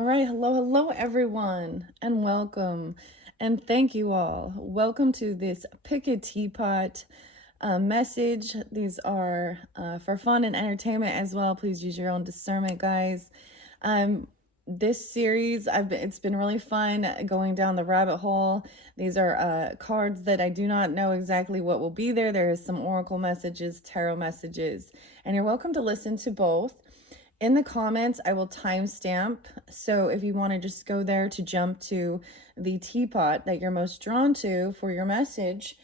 All right, hello, everyone, and welcome. And thank you all. Welcome to this Pick a Teapot message. These are for fun and entertainment as well. Please use your own discernment, guys. This series, it's been really fun going down the rabbit hole. These are cards that I do not know exactly what will be there. There is some oracle messages, tarot messages, and you're welcome to listen to both. In the comments, I will timestamp. So if you want to just go there to jump to the teapot that you're most drawn to for your message,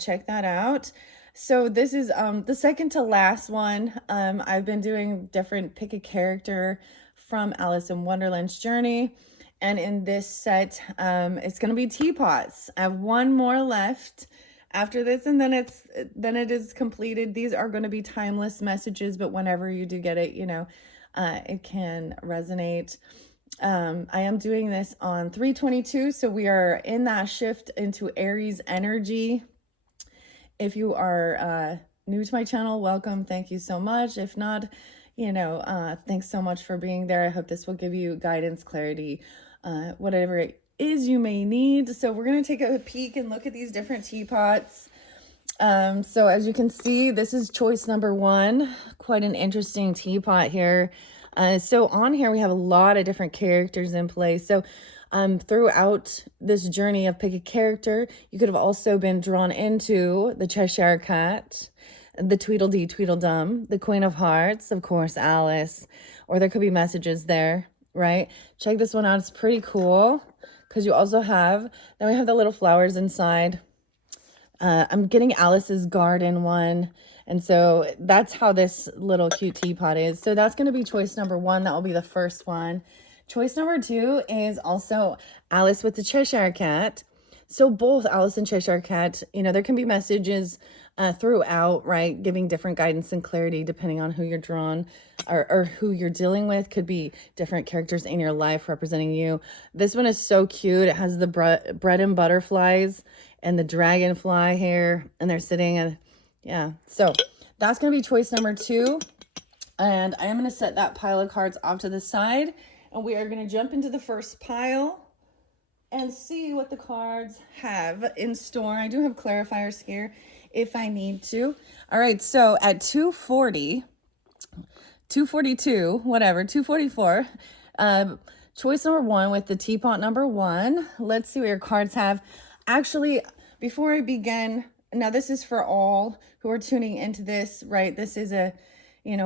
check that out. So this is the second to last one. I've been doing different pick a character from Alice in Wonderland's Journey. And in this set, it's going to be teapots. I have one more left after this, and then it is completed. These are going to be timeless messages, but whenever you do get it, it can resonate. I am doing this on 3/22, so we are in that shift into Aries energy. If you are new to my channel, welcome. Thank you so much. If not, thanks so much for being there. I hope this will give you guidance, clarity, whatever it is you may need. So we're going to take a peek and look at these different teapots. So as you can see, this is choice number one. Quite an interesting teapot here. So on here, we have a lot of different characters in play. So throughout this journey of pick a character, you could have also been drawn into the Cheshire Cat, the Tweedledee Tweedledum, the Queen of Hearts, of course, Alice, or there could be messages there, right? Check this one out. It's pretty cool because you also have, then we have the little flowers inside. I'm getting Alice's garden one. And so that's how this little cute teapot is. So that's going to be choice number one. That will be the first one. Choice number two is also Alice with the Cheshire Cat. So both Alice and Cheshire Cat, there can be messages throughout, right? Giving different guidance and clarity depending on who you're drawn or who you're dealing with. Could be different characters in your life representing you. This one is so cute. It has the bread and butterflies and the dragonfly here, and they're sitting and yeah. So that's going to be choice number two. And I am going to set that pile of cards off to the side, and we are going to jump into the first pile and see what the cards have in store. I do have clarifiers here if I need to. All right, so at 240, 242, whatever, 244, choice number one with the teapot number one. Let's see what your cards have. Actually, before I begin, now this is for all who are tuning into this, right? This is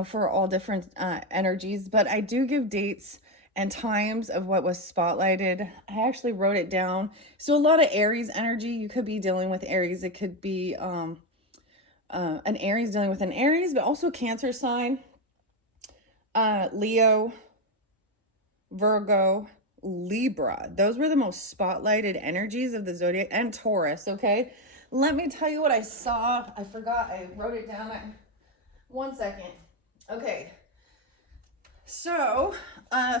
for all different energies, but I do give dates and times of what was spotlighted. I actually wrote it down. So a lot of Aries energy, you could be dealing with Aries. It could be an Aries dealing with an Aries, but also Cancer sign, Leo, Virgo, Libra. Those were the most spotlighted energies of the zodiac, and Taurus, okay? Let me tell you what I saw. I forgot. I wrote it down. 1 second. Okay. So,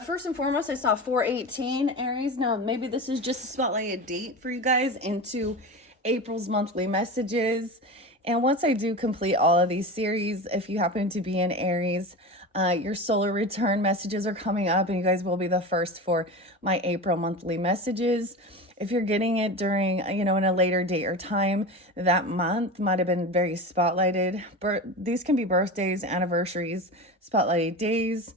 first and foremost, I saw 418 Aries. Now, maybe this is just a spotlighted date for you guys into April's monthly messages. And once I do complete all of these series, if you happen to be in Aries, your solar return messages are coming up, and you guys will be the first for my April monthly messages. If you're getting it during, in a later date or time, that month might have been very spotlighted. These can be birthdays, anniversaries, spotlighted days.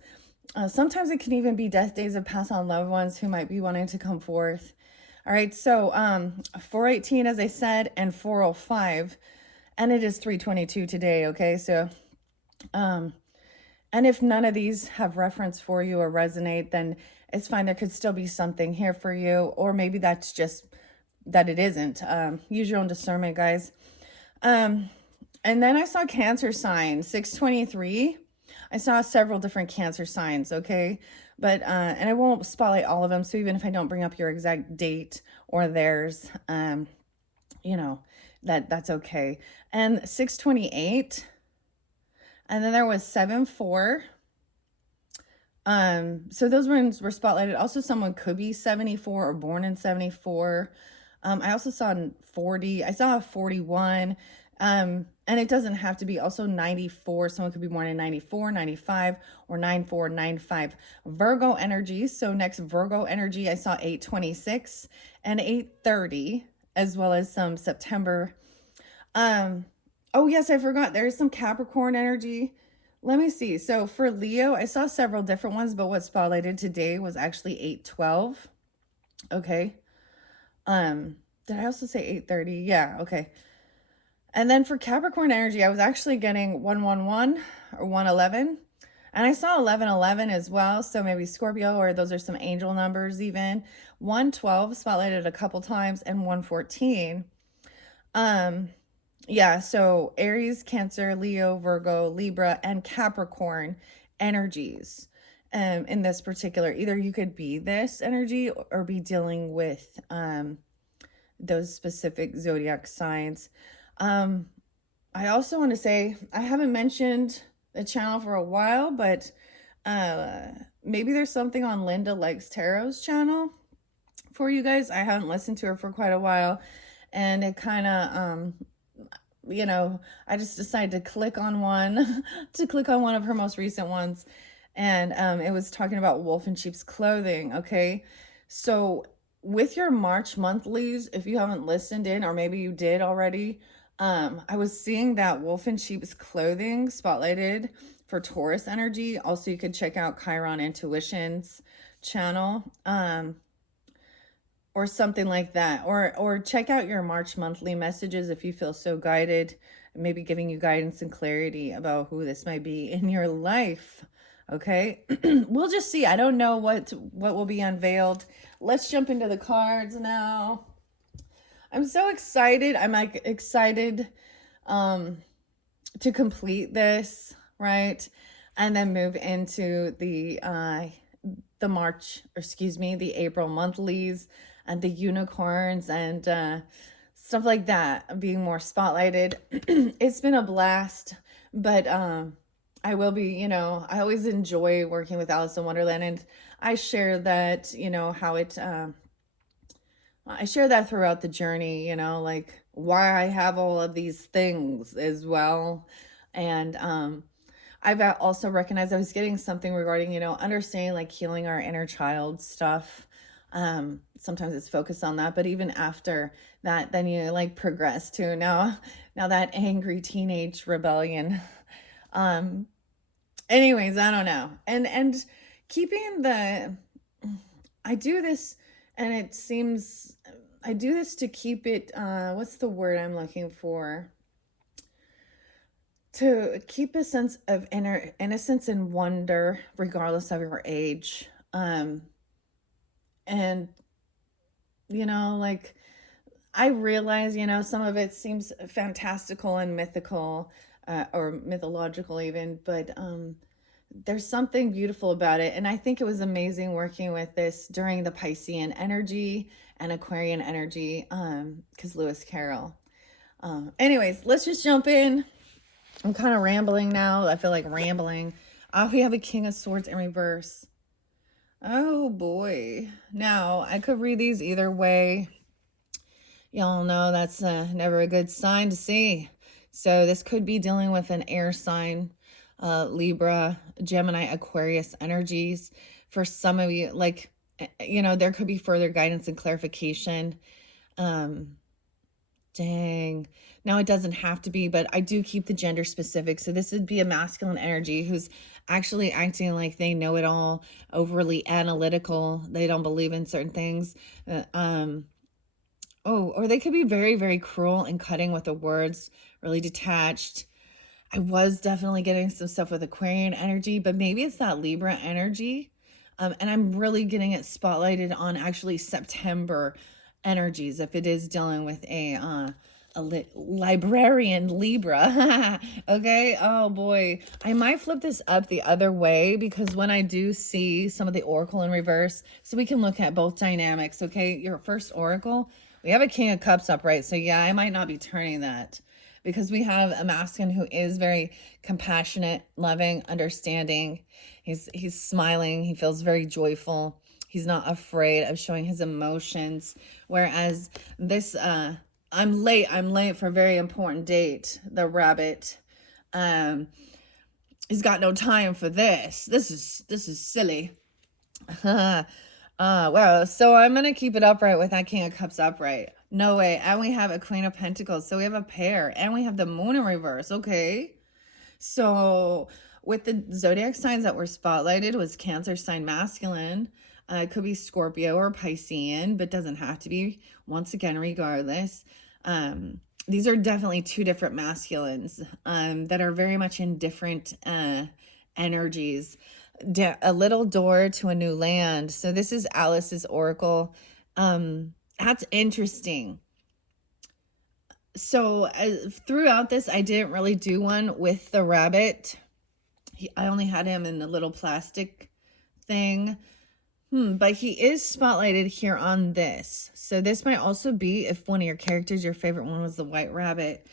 Sometimes it can even be death days of past on loved ones who might be wanting to come forth. All right, so 418, as I said, and 405, and it is 322 today, okay? So, and if none of these have reference for you or resonate, then it's fine. There could still be something here for you, or maybe that's just that it isn't. Use your own discernment, guys. And then I saw Cancer sign, 623. I saw several different Cancer signs, okay? But, and I won't spotlight all of them, so even if I don't bring up your exact date or theirs, that's okay. And 628, and then there was 74. So those ones were spotlighted. Also, someone could be 74 or born in 74. I also saw 40. I saw a 41. And it doesn't have to be also 94. Someone could be born in 94, 95, or 9495. Virgo energy. So next Virgo energy, I saw 826 and 830, as well as some September. Oh yes, I forgot. There's some Capricorn energy. Let me see. So for Leo, I saw several different ones, but what spotlighted today was actually 812. Okay. Did I also say 830? Yeah, okay. And then for Capricorn energy, I was actually getting 111 or 111. And I saw 1111 as well. So maybe Scorpio, or those are some angel numbers even. 112 spotlighted a couple times, and 114. Yeah, so Aries, Cancer, Leo, Virgo, Libra, and Capricorn energies. In this particular, either you could be this energy or be dealing with those specific zodiac signs. I also want to say I haven't mentioned the channel for a while, but maybe there's something on Linda Likes Tarot's channel for you guys. I haven't listened to her for quite a while, and it kind of I just decided to click on one of her most recent ones, and it was talking about wolf in sheep's clothing. Okay, so with your March monthlies, if you haven't listened in, or maybe you did already, I was seeing that wolf in sheep's clothing spotlighted for Taurus energy. Also, you could check out Chiron Intuition's channel, or something like that, or check out your March monthly messages if you feel so guided, maybe giving you guidance and clarity about who this might be in your life. Okay. We'll just see. I don't know what will be unveiled. Let's jump into the cards now. I'm so excited. I'm like excited to complete this, right? And then move into the March, or excuse me, the April monthlies and the unicorns and stuff like that being more spotlighted. It's been a blast, but I will be, I always enjoy working with Alice in Wonderland, and I share that, how it I share that throughout the journey, like why I have all of these things as well. And I've also recognized I was getting something regarding, understanding like healing our inner child stuff. Sometimes it's focused on that, but even after that, then you like progress to now that angry teenage rebellion. Anyways, I don't know. And keeping I do this, and it seems I do this to keep it, what's the word I'm looking for? To keep a sense of inner innocence and wonder, regardless of your age. And, like, I realize, some of it seems fantastical and mythical, or mythological even, but there's something beautiful about it. And I think it was amazing working with this during the Piscean energy and Aquarian energy, because Lewis Carroll. Anyways, let's just jump in. I'm kind of rambling now. I feel like rambling. We have a King of Swords in reverse. Oh boy. Now, I could read these either way. Y'all know that's never a good sign to see. So this could be dealing with an air sign, Libra, Gemini, Aquarius energies. For some of you, like, there could be further guidance and clarification. Dang. Now, it doesn't have to be, but I do keep the gender specific. So this would be a masculine energy who's actually acting like they know it all, overly analytical. They don't believe in certain things. Or they could be very, very cruel and cutting with the words, really detached. I was definitely getting some stuff with Aquarian energy, but maybe it's that Libra energy. And I'm really getting it spotlighted on actually September energies, if it is dealing with a librarian Libra. Okay. Oh boy. I might flip this up the other way, because when I do see some of the oracle in reverse, so we can look at both dynamics. Okay. Your first oracle, we have a King of Cups upright. So yeah, I might not be turning that, because we have a masculine who is very compassionate, loving, understanding. He's smiling. He feels very joyful. He's not afraid of showing his emotions. Whereas this I'm late. I'm late for a very important date. The rabbit. Um, he's got no time for this. This is silly. Wow. So I'm gonna keep it upright with that King of Cups upright. No way. And we have a Queen of Pentacles. So we have a pair, and we have the Moon in reverse. Okay. So with the zodiac signs that were spotlighted was Cancer sign masculine. It could be Scorpio or Piscean, but doesn't have to be. Once again, regardless, these are definitely two different masculines that are very much in different energies. A little door to a new land. So this is Alice's oracle. That's interesting. So throughout this, I didn't really do one with the rabbit. I only had him in the little plastic thing. But he is spotlighted here on this. So this might also be if one of your characters, your favorite one was the white rabbit.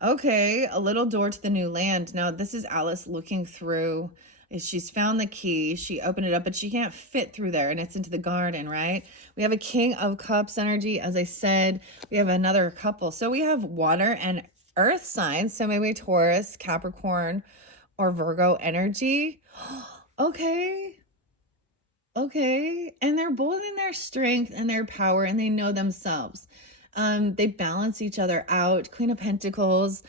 Okay, a little door to the new land. Now this is Alice looking through. She's found the key. She opened it up, but she can't fit through there, and it's into the garden, right? We have a King of Cups energy. As I said, we have another couple. So we have water and earth signs. So maybe Taurus, Capricorn, or Virgo energy. Okay. Okay. And they're both in their strength and their power, and they know themselves. They balance each other out. Queen of Pentacles.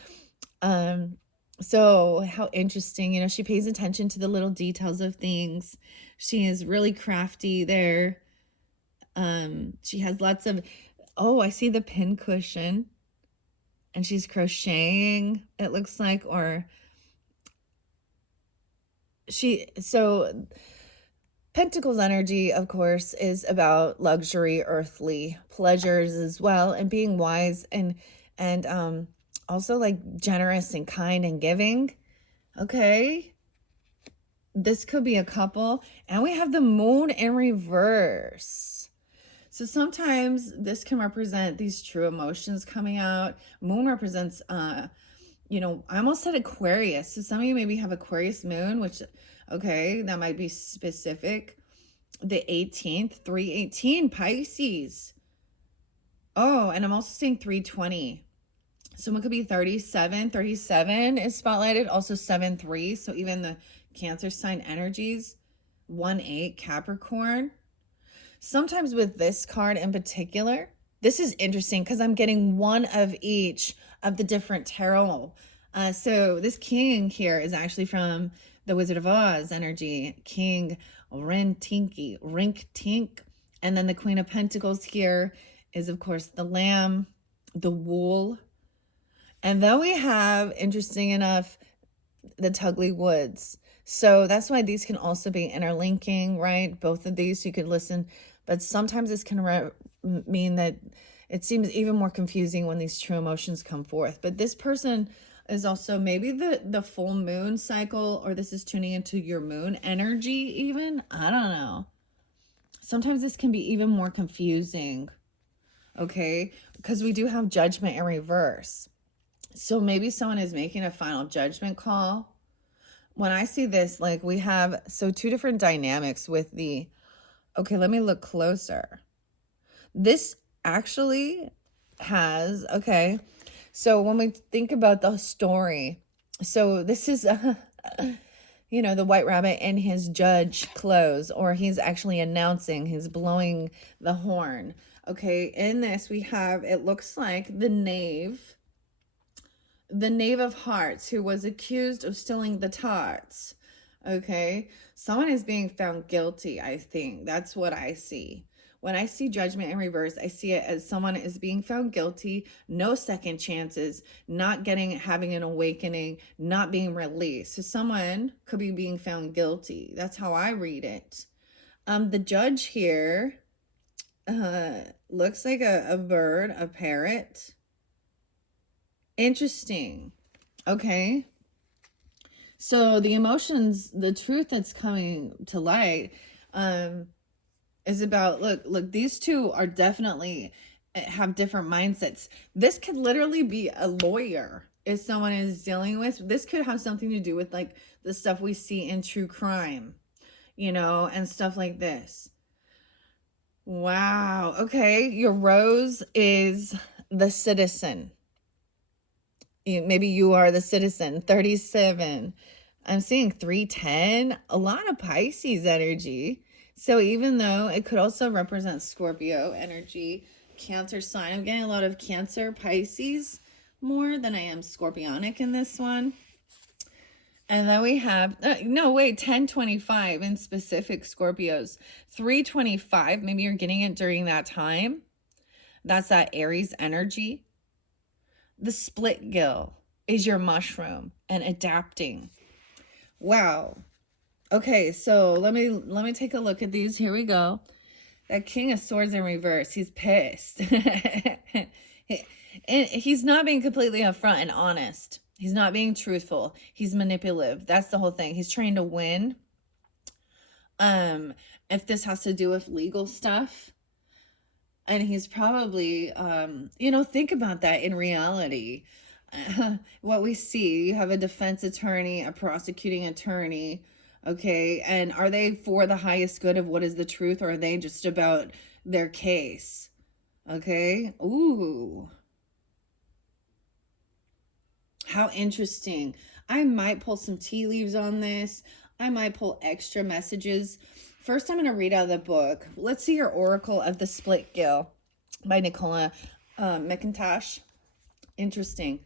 So how interesting, she pays attention to the little details of things. She is really crafty there. She has lots of, I see the pin cushion, and she's crocheting, it looks like, or Pentacles energy, of course, is about luxury, earthly pleasures as well, and being wise and also like generous and kind and giving. Okay. This could be a couple. And we have the Moon in reverse. So sometimes this can represent these true emotions coming out. Moon represents, I almost said Aquarius. So some of you maybe have Aquarius moon, which, okay, that might be specific. The 18th, 318, Pisces. Oh, and I'm also seeing 320. Someone could be 37. 37 is spotlighted. Also 7-3. So even the Cancer sign energies. 1-8, Capricorn. Sometimes with this card in particular, this is interesting because I'm getting one of each of the different tarot. So this king here is actually from the Wizard of Oz energy. King Rink Tink. And then the Queen of Pentacles here is, of course, the lamb, the wool. And then we have, interesting enough, the Tugly Woods. So that's why these can also be interlinking, right? Both of these you could listen, but sometimes this can mean that it seems even more confusing when these true emotions come forth. But this person is also maybe the full moon cycle, or this is tuning into your moon energy even. I don't know. Sometimes this can be even more confusing, okay? Because we do have Judgment in reverse. So maybe someone is making a final judgment call. When I see this, like we have, two different dynamics with the, okay, let me look closer. This actually has, okay, so when we think about the story, so this is, the white rabbit in his judge clothes, or he's actually announcing, he's blowing the horn. Okay, in this we have, it looks like the Knave of Hearts, who was accused of stealing the tots. Okay, someone is being found guilty. I think that's what I see. When I see Judgment in reverse, I see it as someone is being found guilty, no second chances, not having an awakening, not being released. So someone could be being found guilty. That's how I read it. The judge here looks like a bird, a parrot. Interesting. Okay. So the emotions, the truth that's coming to light is about, look, these two are definitely have different mindsets. This could literally be a lawyer if someone is dealing with, this could have something to do with like the stuff we see in true crime, and stuff like this. Wow. Okay. Your rose is the citizen. Maybe you are the citizen. 37. I'm seeing 310. A lot of Pisces energy. So even though it could also represent Scorpio energy, Cancer sign, I'm getting a lot of Cancer, Pisces more than I am Scorpionic in this one. And then we have, no, wait, 1025 in specific Scorpios. 325, maybe you're getting it during that time. That's that Aries energy. The split gill is your mushroom and adapting. Wow. Okay, so let me take a look at these. Here we go. That King of Swords in reverse. He's pissed. And he's not being completely upfront and honest. He's not being truthful. He's manipulative. That's the whole thing. He's trying to win. If this has to do with legal stuff. And he's probably, think about that in reality. What we see, you have a defense attorney, a prosecuting attorney, okay? And are they for the highest good of what is the truth, or are they just about their case? Okay? Ooh. How interesting. I might pull some tea leaves on this. I might pull extra messages. First, I'm going to read out of the book. Let's see your Oracle of the Split Gill by Nicola McIntosh. Interesting.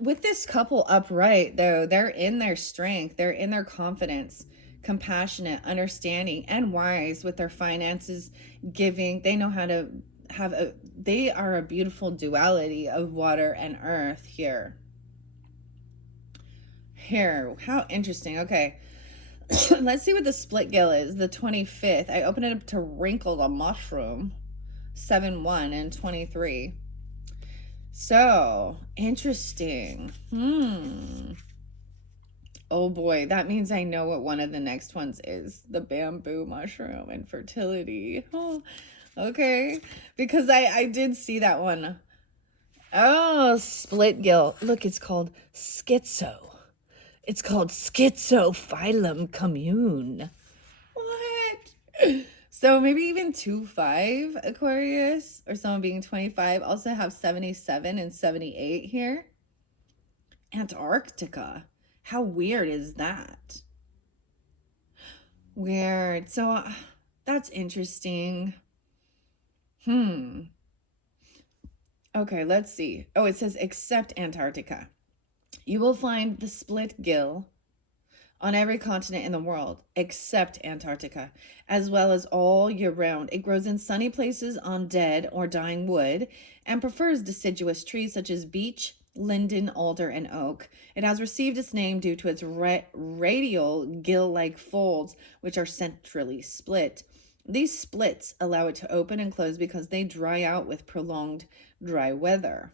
With this couple upright, though, they're in their strength. They're in their confidence, compassionate, understanding, and wise with their finances, giving. They know how to they are a beautiful duality of water and earth here. How interesting. Okay. Let's see what the split gill is. The 25th. I opened it up to Wrinkle the Mushroom. 7-1 and 23. So, interesting. Oh boy, that means I know what one of the next ones is. The bamboo mushroom and fertility. Oh, okay. Because I did see that one. Oh, split gill. Look, it's called schizo. It's called Schizophyllum commune. What? So maybe even 2-5 Aquarius, or someone being 25. Also have 77 and 78 here. Antarctica. How weird is that? Weird. So that's interesting. Okay, let's see. Oh, it says except Antarctica. You will find the split gill on every continent in the world except Antarctica, as well as all year round. It grows in sunny places on dead or dying wood and prefers deciduous trees such as beech, linden, alder, and oak. It has received its name due to its radial gill-like folds, which are centrally split. These splits allow it to open and close because they dry out with prolonged dry weather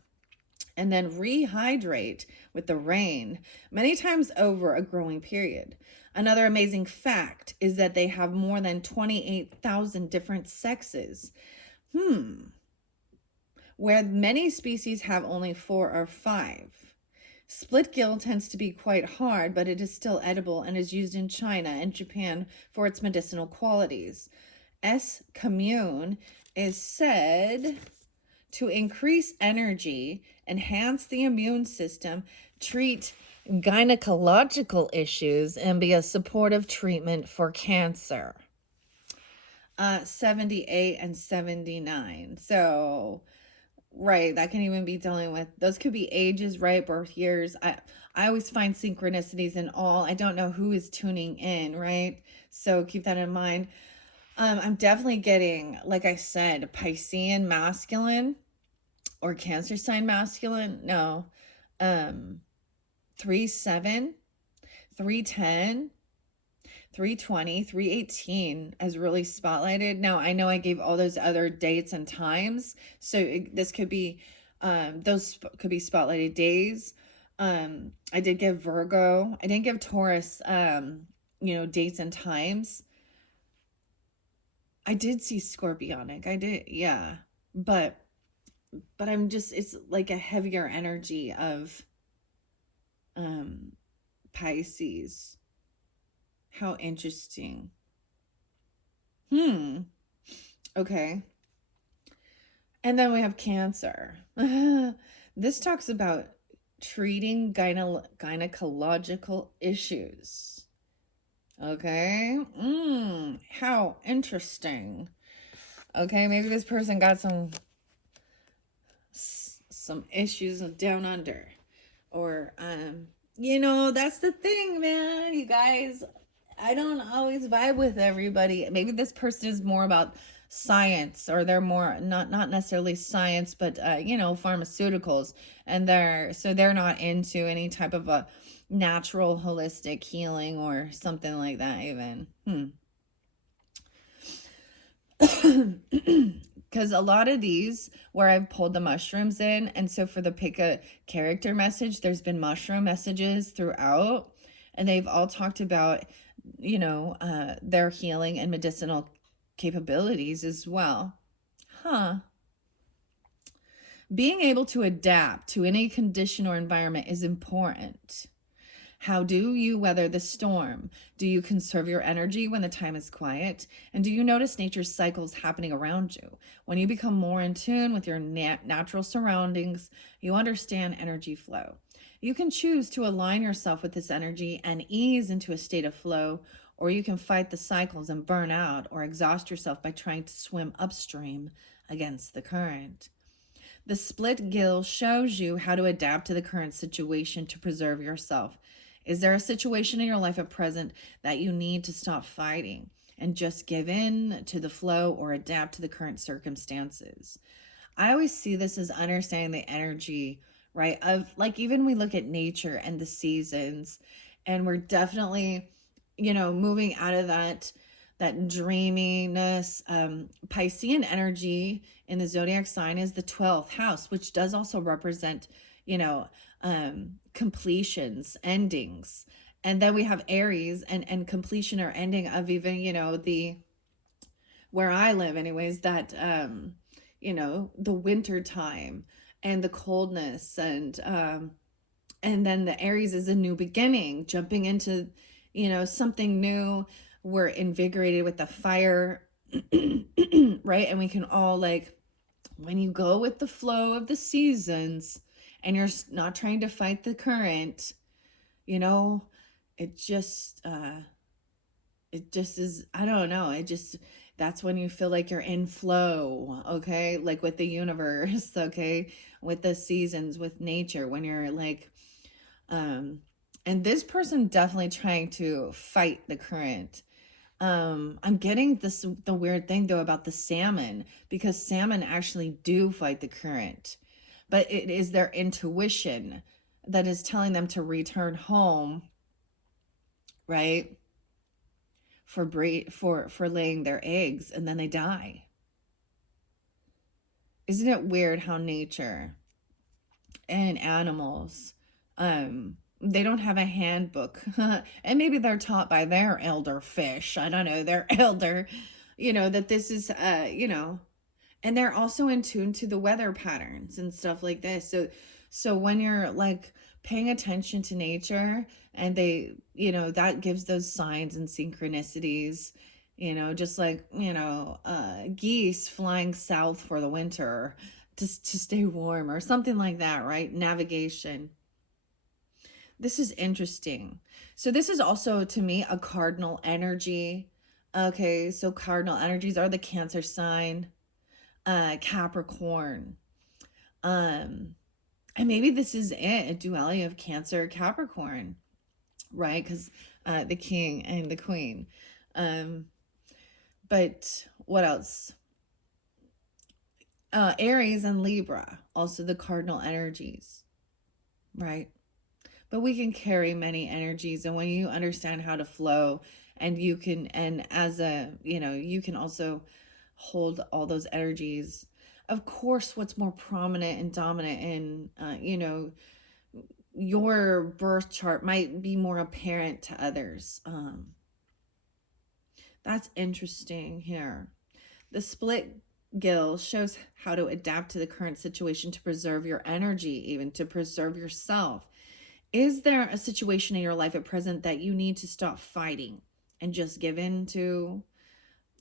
and then rehydrate with the rain many times over a growing period. Another amazing fact is that they have more than 28,000 different sexes. Where many species have only 4 or 5. Split gill tends to be quite hard, but it is still edible and is used in China and Japan for its medicinal qualities. S. commune is said to increase energy, enhance the immune system, treat gynecological issues, and be a supportive treatment for cancer. 78 and 79. So, right, that can even be dealing with, those could be ages, right? Birth years. I always find synchronicities in all. I don't know who is tuning in, right? So keep that in mind. I'm definitely getting, like I said, Piscean masculine or Cancer sign masculine. No. 3-7, 3-10, 3-20, 3-18 as really spotlighted. Now, I know I gave all those other dates and times. So this could be, those could be spotlighted days. I did give Virgo. I didn't give Taurus, dates and times. I did see Scorpionic. I did, yeah. But I'm just, it's like a heavier energy of Pisces. How interesting. Okay. And then we have Cancer. This talks about treating gynecological issues. Okay. How interesting. Okay, maybe this person got some issues down under. Or that's the thing, man. You guys, I don't always vibe with everybody. Maybe this person is more about science, or they're more not necessarily science, but pharmaceuticals, and they're not into any type of a natural holistic healing or something like that even. Because a lot of these where I've pulled the mushrooms in, and so for the pick a character message, there's been mushroom messages throughout, and they've all talked about their healing and medicinal capabilities as well. Being able to adapt to any condition or environment is important. How do you weather the storm? Do you conserve your energy when the time is quiet? And do you notice nature's cycles happening around you? When you become more in tune with your natural surroundings, you understand energy flow. You can choose to align yourself with this energy and ease into a state of flow, or you can fight the cycles and burn out or exhaust yourself by trying to swim upstream against the current. The split gill shows you how to adapt to the current situation to preserve yourself. Is there a situation in your life at present that you need to stop fighting and just give in to the flow or adapt to the current circumstances? I always see this as understanding the energy, right? Of like, even we look at nature and the seasons, and we're definitely, moving out of that dreaminess. Piscean energy in the zodiac sign is the 12th house, which does also represent, completions, endings. And then we have Aries and completion or ending of even, where I live anyways, that, the winter time and the coldness, and then the Aries is a new beginning, jumping into, something new. We're invigorated with the fire, right? And we can all, like, when you go with the flow of the seasons and you're not trying to fight the current, it just is, I don't know, that's when you feel like you're in flow, okay? Like with the universe, okay? With the seasons, with nature, when you're like, and this person definitely trying to fight the current. I'm getting the weird thing though about the salmon, because salmon actually do fight the current, but it is their intuition that is telling them to return home, right? For laying their eggs, and then they die. Isn't it weird how nature and animals, they don't have a handbook, and maybe they're taught by their elder fish, I don't know, their elder, that this is, and they're also in tune to the weather patterns and stuff like this. So when you're like paying attention to nature, and they, that gives those signs and synchronicities, just like, geese flying south for the winter to stay warm or something like that, right? Navigation. This is interesting. So this is also, to me, a cardinal energy. Okay, so cardinal energies are the Cancer sign, Capricorn. And maybe this is a duality of Cancer, Capricorn, right? Because the king and the queen. But what else? Aries and Libra, also the cardinal energies, right? But we can carry many energies, and when you understand how to flow, and you can, and as a, you can also hold all those energies. Of course, what's more prominent and dominant in, your birth chart might be more apparent to others. That's interesting here. The split gill shows how to adapt to the current situation to preserve your energy, even to preserve yourself. Is there a situation in your life at present that you need to stop fighting and just give in to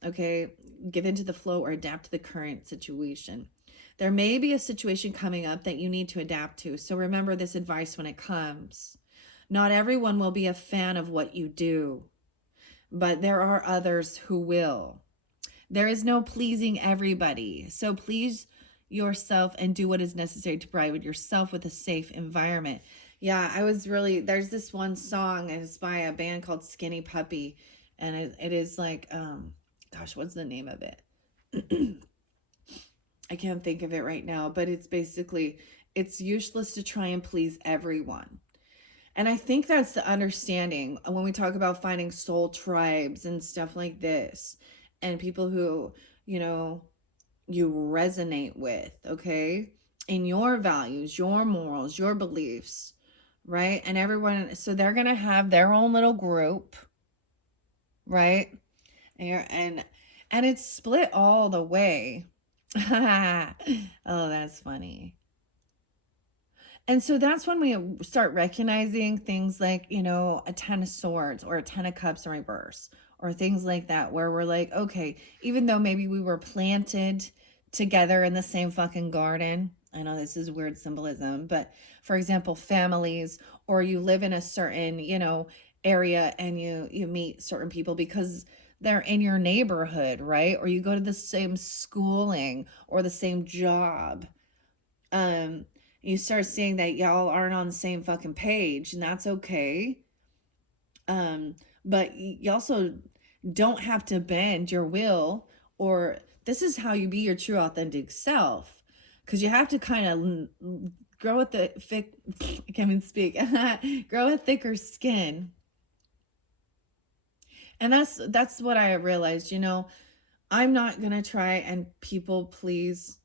the flow or adapt to the current situation? There may be a situation coming up that you need to adapt to. So remember this advice when it comes. Not everyone will be a fan of what you do, but there are others who will. There is no pleasing everybody. So please yourself and do what is necessary to provide yourself with a safe environment. Yeah, there's this one song, and it's by a band called Skinny Puppy. And it is like, gosh, what's the name of it? I can't think of it right now, but it's basically, it's useless to try and please everyone. And I think that's the understanding when we talk about finding soul tribes and stuff like this, and people who, you resonate with, okay? In your values, your morals, your beliefs, right? And everyone, so they're going to have their own little group, right? And it's split all the way. Oh, that's funny. And so that's when we start recognizing things like, a 10 of swords or a 10 of cups in reverse or things like that, where we're like, okay, even though maybe we were planted together in the same fucking garden. I know this is weird symbolism, but for example, families, or you live in a certain, area, and you meet certain people because they're in your neighborhood, right? Or you go to the same schooling or the same job. You start seeing that y'all aren't on the same fucking page, and that's okay. But you also don't have to bend your will, or this is how you be your true authentic self, because you have to kind of grow with the thick, I can't even speak, grow a thicker skin. And that's what I realized, I'm not gonna try and people please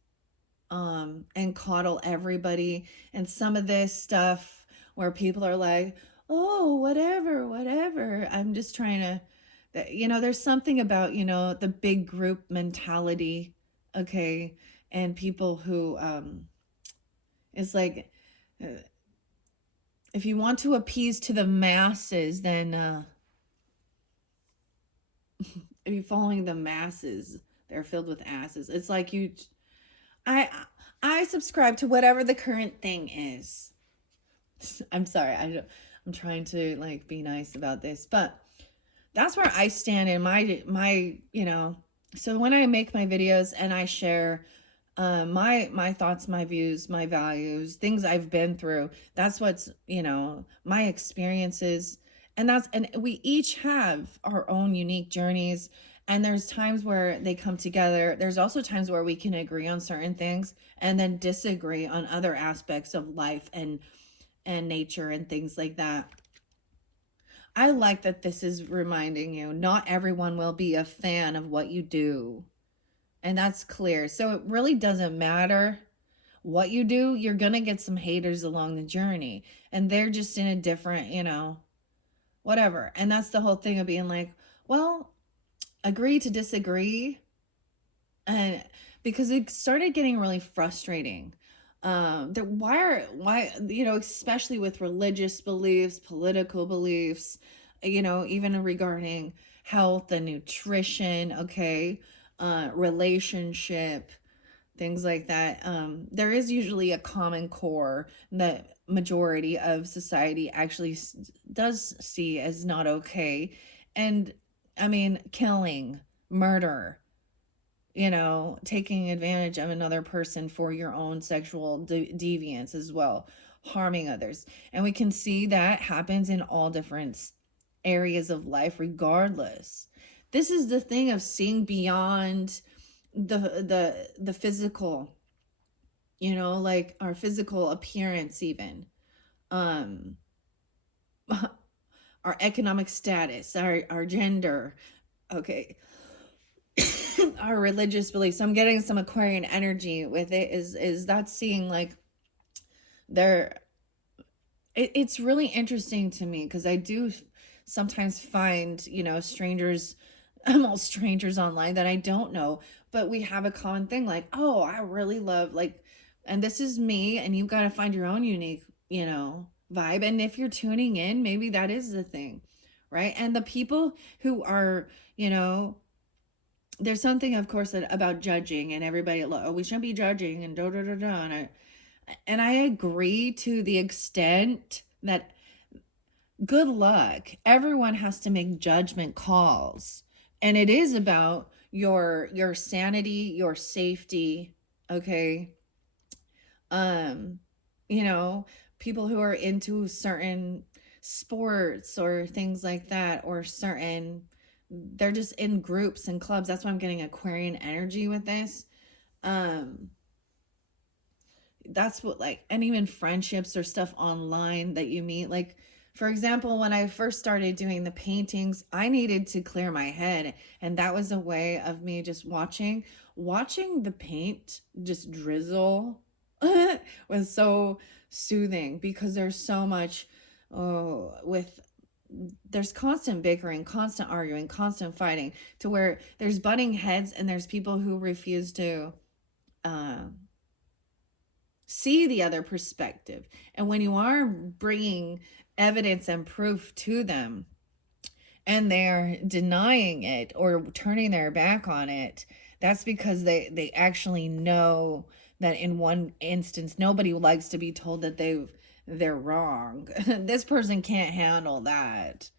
and coddle everybody. And some of this stuff where people are like, oh, whatever. I'm just trying to, there's something about, the big group mentality. Okay. And people who, it's like, if you want to appease to the masses, then, if you're following the masses, they're filled with asses. It's like I subscribe to whatever the current thing is. I'm sorry. I'm trying to like be nice about this, but that's where I stand in my, so when I make my videos and I share my thoughts, my views, my values, things I've been through, that's what's, my experiences, and we each have our own unique journeys. And there's times where they come together. There's also times where we can agree on certain things and then disagree on other aspects of life and nature and things like that. I like that this is reminding you, not everyone will be a fan of what you do. And that's clear. So it really doesn't matter what you do. You're going to get some haters along the journey. And they're just in a different, whatever. And that's the whole thing of being like, well, agree to disagree. And because it started getting really frustrating. Why, especially with religious beliefs, political beliefs, even regarding health and nutrition, okay, relationship, things like that. There is usually a common core that majority of society actually does see as not okay. And I mean, killing, murder, taking advantage of another person for your own sexual deviance as well, harming others. And we can see that happens in all different areas of life, regardless. This is the thing of seeing beyond the physical, like our physical appearance, even our economic status, our gender, okay, our religious beliefs. So I'm getting some Aquarian energy with it, is that seeing like it's really interesting to me, because I do sometimes find, strangers, almost strangers online that I don't know, but we have a common thing, like, oh, I really love, like, and this is me, and you've got to find your own unique, vibe. And if you're tuning in, maybe that is the thing, right? And the people who are, there's something, of course, about judging, and everybody, oh, we shouldn't be judging, and da da da da. And I agree to the extent that good luck. Everyone has to make judgment calls, and it is about your sanity, your safety. Okay, um, you know, people who are into certain sports or things like that, or certain, they're just in groups and clubs. That's why I'm getting Aquarian energy with this. Um, that's what, like, and even friendships or stuff online that you meet. Like, for example, when I first started doing the paintings, I needed to clear my head, and that was a way of me just watching the paint just drizzle was so soothing, because there's so much, with, there's constant bickering, constant arguing, constant fighting, to where there's butting heads, and there's people who refuse to uh, see the other perspective. And when you are bringing evidence and proof to them, and they're denying it or turning their back on it, that's because they actually know that in one instance, nobody likes to be told that they're wrong. This person can't handle that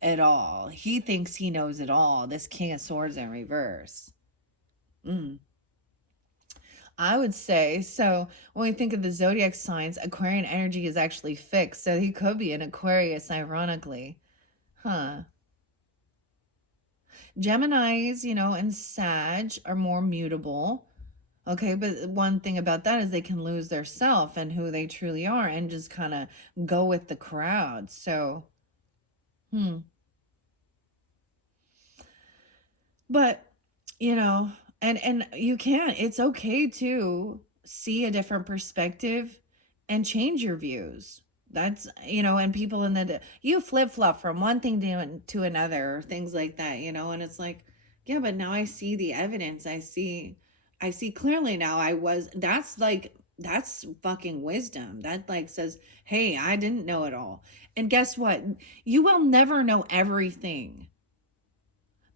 at all. He thinks he knows it all. This King of Swords in reverse. I would say so. When we think of the zodiac signs, Aquarian energy is actually fixed, so he could be an Aquarius, ironically. Huh. Geminis, and Sag are more mutable. Okay, but one thing about that is they can lose their self and who they truly are, and just kind of go with the crowd. So, hmm. But, you know, and you can. It's okay to see a different perspective and change your views. That's, and people in the, you flip-flop from one thing to another, or things like that, and it's like, yeah, but now I see the evidence. I see clearly now. That's fucking wisdom. That, like, says, hey, I didn't know it all. And guess what? You will never know everything.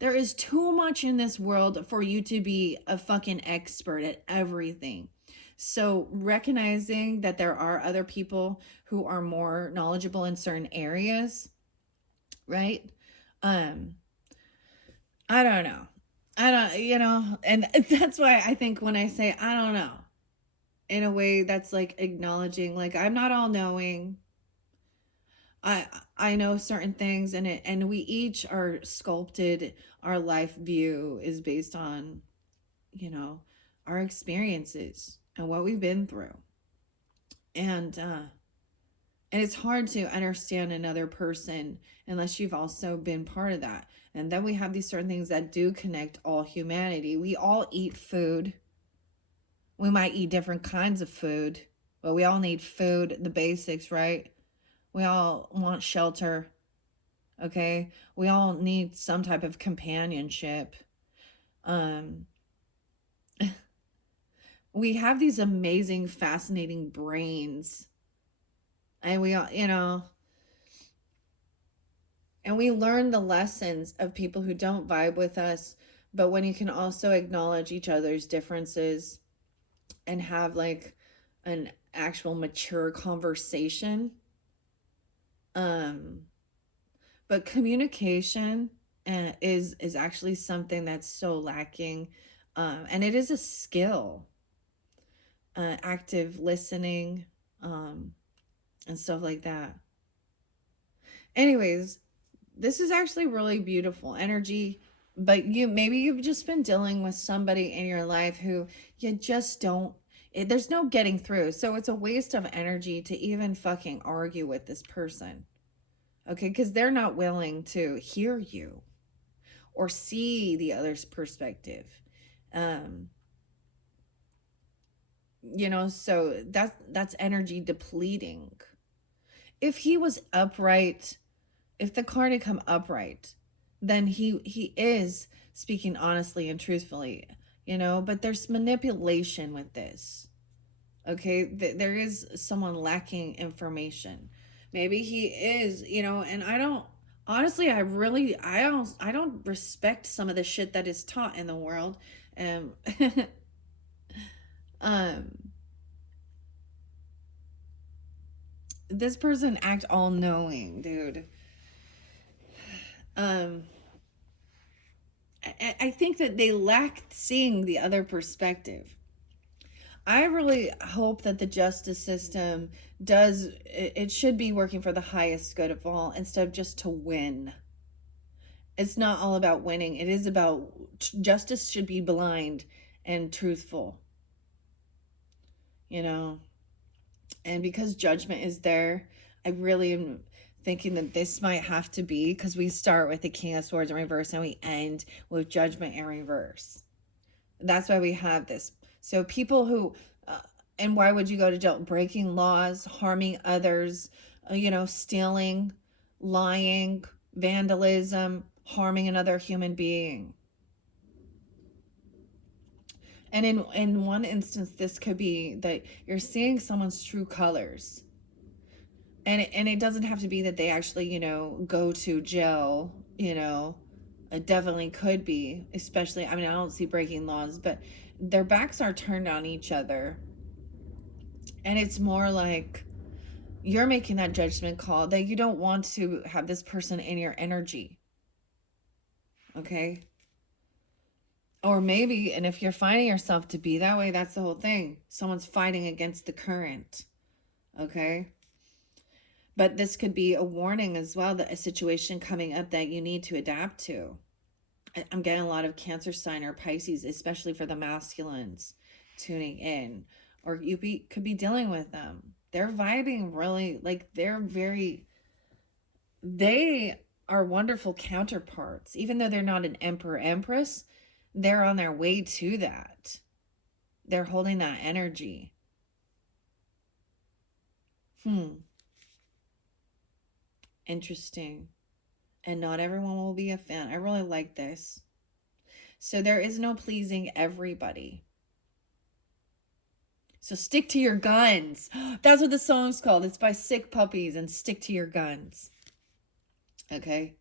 There is too much in this world for you to be a fucking expert at everything. So, recognizing that there are other people who are more knowledgeable in certain areas, right? Um, I don't know. I don't, and that's why I think when I say I don't know, in a way that's like acknowledging, like, I'm not all knowing. I know certain things, and we each are sculpted. Our life view is based on, you know our experiences and what we've been through, and it's hard to understand another person unless you've also been part of that. And then we have these certain things that do connect all humanity. We all eat food. We might eat different kinds of food, but we all need food, the basics, right? We all want shelter. Okay, we all need some type of companionship. um we have these amazing, fascinating brains, and we all, and we learn the lessons of people who don't vibe with us. But when you can also acknowledge each other's differences and have, like, an actual mature conversation. um but communication is actually something that's so lacking, and it is a skill. Active listening, um and stuff like that. Anyways, this is actually really beautiful energy. But you've just been dealing with somebody in your life who you just don't, there's no getting through. So it's a waste of energy to even fucking argue with this person. Okay, because they're not willing to hear you or see the other's perspective. um so that's energy depleting. If he was upright, if the card had come upright, then he is speaking honestly and truthfully. But there's manipulation with this. Okay, there is someone lacking information. Maybe he is, and honestly, I don't respect some of the shit that is taught in the world. Um, um, this person act all knowing, dude. Um, I think that they lack seeing the other perspective. I really hope that the justice system it should be working for the highest good of all instead of just to win. It's not all about winning. It is about justice should be blind and truthful, you know. And because judgment is there, I really am thinking that this might have to be, because we start with the King of Swords in reverse and we end with Judgment in reverse. That's why we have this. So people who, and why would you go to jail? Breaking laws, harming others, stealing, lying, vandalism, harming another human being. And in one instance, this could be that you're seeing someone's true colors. And it doesn't have to be that they actually, go to jail, It definitely could be, especially, I mean, I don't see breaking laws, but their backs are turned on each other. And it's more like you're making that judgment call that you don't want to have this person in your energy. Okay? Or maybe, and if you're finding yourself to be that way, that's the whole thing. Someone's fighting against the current. Okay? But this could be a warning as well, that a situation coming up that you need to adapt to. I'm getting a lot of Cancer sign or Pisces, especially for the masculines tuning in, or could be dealing with them. They're vibing really, like they are wonderful counterparts. Even though they're not an emperor empress, they're on their way to that. They're holding that energy. Interesting. And not everyone will be a fan. I really like this. So there is no pleasing everybody. So stick to your guns. That's what the song's called. It's by Sick Puppies and Stick to Your Guns. Okay.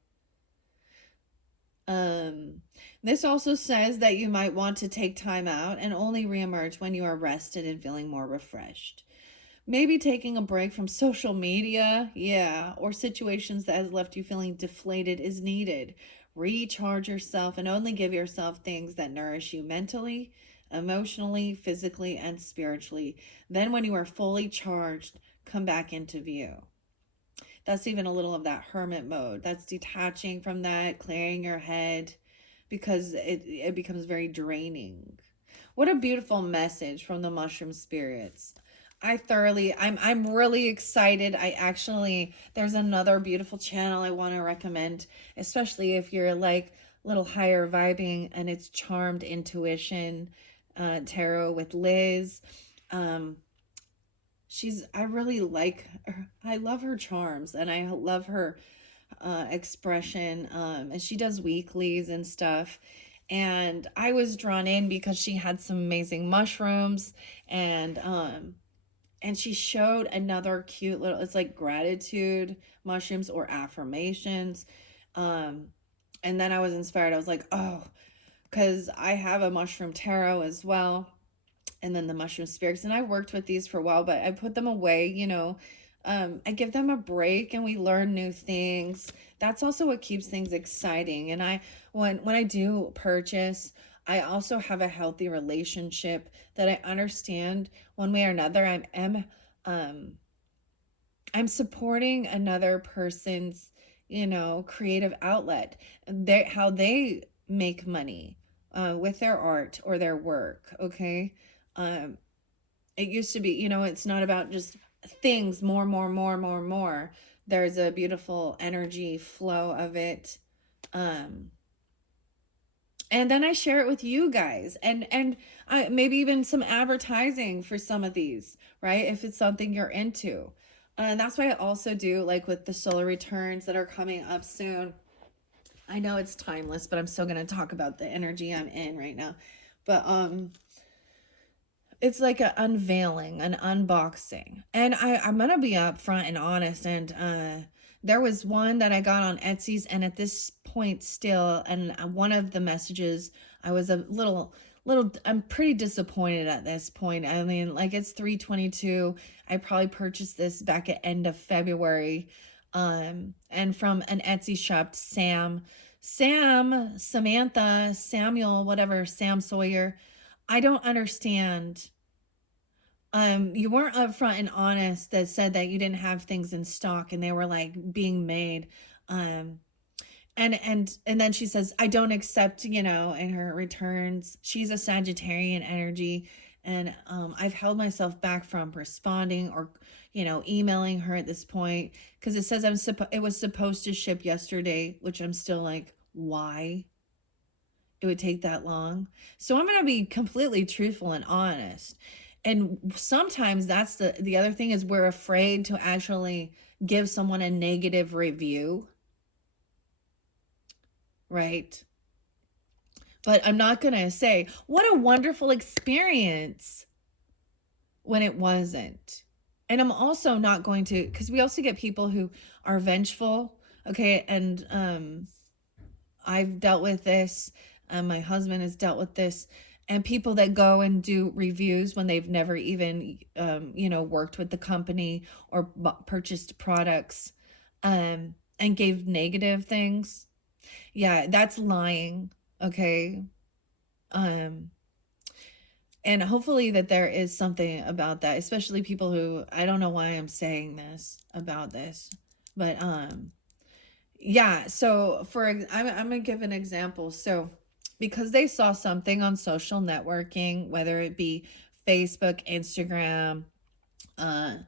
This also says that you might want to take time out and only reemerge when you are rested and feeling more refreshed. Maybe taking a break from social media, yeah, or situations that has left you feeling deflated is needed. Recharge yourself and only give yourself things that nourish you mentally, emotionally, physically, and spiritually. Then, when you are fully charged, come back into view. That's even a little of that hermit mode. That's detaching from that, clearing your head, because it becomes very draining. What a beautiful message from the mushroom spirits. I'm really excited. There's another beautiful channel I want to recommend, especially if you're like a little higher vibing, and it's Charmed Intuition Tarot with Liz. I really like her. I love her charms, and I love her expression. And she does weeklies and stuff. And I was drawn in because she had some amazing mushrooms, and she showed another cute little, it's like gratitude mushrooms or affirmations. And then I was inspired. I was like, oh, because I have a mushroom tarot as well, and then the mushroom spirits, and I worked with these for a while, but I put them away. I give them a break and we learn new things. That's also what keeps things exciting. And when I do purchase, I also have a healthy relationship that I understand one way or another. I'm supporting another person's, creative outlet. How they make money with their art or their work. Okay. It used to be, it's not about just things, more. There's a beautiful energy flow of it. And then I share it with you guys, and maybe even some advertising for some of these, right? If it's something you're into. And that's why I also do, like with the solar returns that are coming up soon. I know it's timeless, but I'm still going to talk about the energy I'm in right now. But it's like an unveiling, an unboxing. And I'm going to be upfront and honest, and There was one that I got on Etsy's, and at this point still, and one of the messages, I was a little I'm pretty disappointed at this point. I mean, like, it's 322. I probably purchased this back at end of February. And from an Etsy shop, Samantha, Samuel, whatever, Sam Sawyer. I don't understand. You weren't upfront and honest that said that you didn't have things in stock and they were like being made. Um, and then she says, I don't accept, in her returns. She's a Sagittarian energy. And I've held myself back from responding or, emailing her at this point because it says it was supposed to ship yesterday, which I'm still like, why it would take that long? So I'm going to be completely truthful and honest. And sometimes that's the other thing is we're afraid to actually give someone a negative review, right? But I'm not going to say, what a wonderful experience, when it wasn't. And I'm also not going to, because we also get people who are vengeful, okay? And I've dealt with this. My husband has dealt with this. And people that go and do reviews when they've never even, worked with the company or purchased products, and gave negative things. Yeah, that's lying. Okay. And hopefully that there is something about that, especially people who, I don't know why I'm saying this about this, but yeah. So I'm gonna give an example. So because they saw something on social networking, whether it be Facebook, Instagram, uh,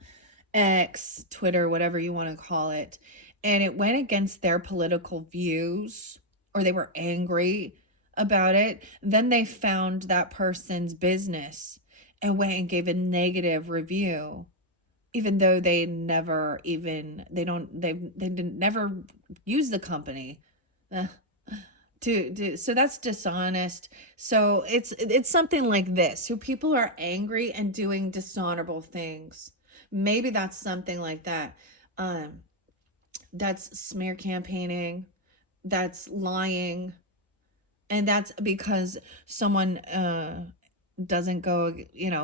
X, Twitter, whatever you want to call it, and it went against their political views, or they were angry about it, then they found that person's business and went and gave a negative review, even though they never even they didn't never use the company. So that's dishonest. So it's something like this. So people are angry and doing dishonorable things. Maybe that's something like that. That's smear campaigning. That's lying. And that's because someone doesn't go,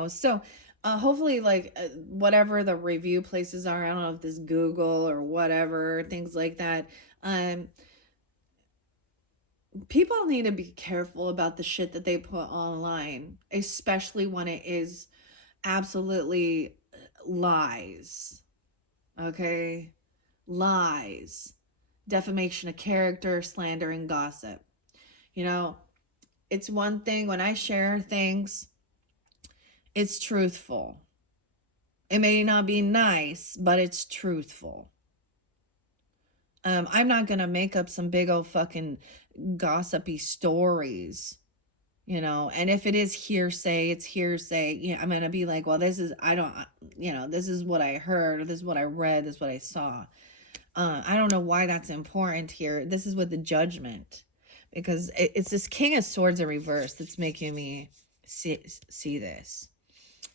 So hopefully, like, whatever the review places are, I don't know if this Google or whatever, things like that. People need to be careful about the shit that they put online, especially when it is absolutely lies. Okay? Lies, defamation of character, slander, and gossip. It's one thing when I share things, it's truthful. It may not be nice, but it's truthful. I'm not going to make up some big old fucking gossipy stories, and if it is hearsay, it's hearsay. I'm going to be like, well, this is what I heard, or this is what I read, this is what I saw. I don't know why that's important here. This is with the judgment, because it's this King of Swords in reverse that's making me see this.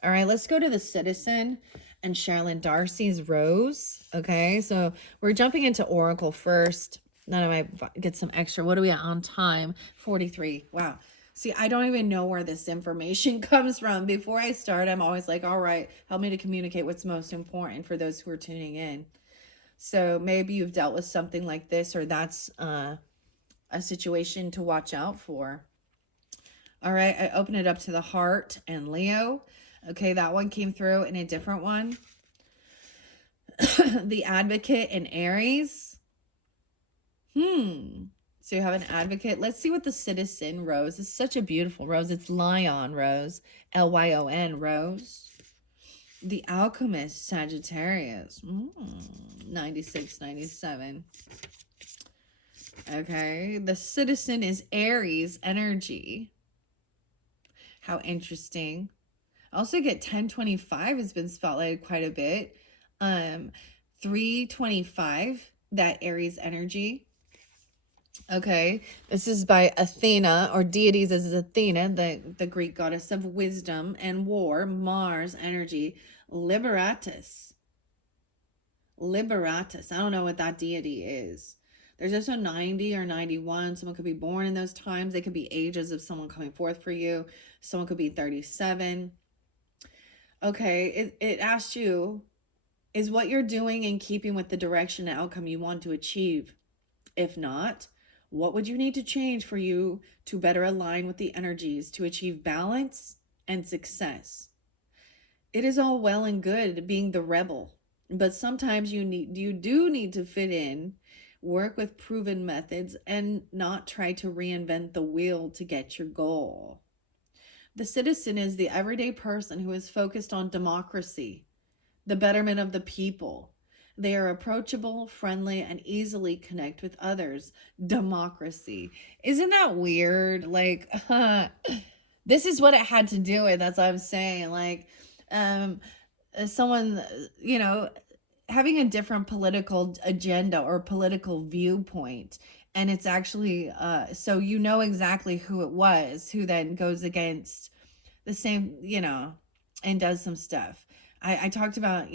All right, let's go to the Citizen and Sherilyn Darcy's Rose. Okay, so we're jumping into Oracle first. None of my get some extra. What are we at on time? 43. Wow. See, I don't even know where this information comes from. Before I start, I'm always like, all right, help me to communicate what's most important for those who are tuning in. So maybe you've dealt with something like this, or that's a situation to watch out for. All right, I open it up to the Heart and Leo. Okay, that one came through in a different one. The Advocate and Aries. So you have an Advocate. Let's see what the Citizen Rose. It's such a beautiful rose. It's Lion Rose. Lyon Rose. The Alchemist Sagittarius. 96, 97. Okay. The Citizen is Aries energy. How interesting. I also get 1025 has been spotlighted quite a bit. 325, that Aries energy. Okay, this is by Athena, or deities as Athena, the Greek goddess of wisdom and war. Mars energy, Liberatus. Liberatus. I don't know what that deity is. There's also 90 or 91. Someone could be born in those times. They could be ages of someone coming forth for you. Someone could be 37. Okay, it asks you, is what you're doing in keeping with the direction and outcome you want to achieve? If not, what would you need to change for you to better align with the energies to achieve balance and success? It is all well and good being the rebel, but sometimes you do need to fit in, work with proven methods, and not try to reinvent the wheel to get your goal. The citizen is the everyday person who is focused on democracy, the betterment of the people. They are approachable, friendly, and easily connect with others. Democracy. Isn't that weird? Like, this is what it had to do with. That's what I'm saying. Like, um, someone, you know, having a different political agenda or political viewpoint. And it's actually, so you know exactly who it was who then goes against the same, and does some stuff. I talked about,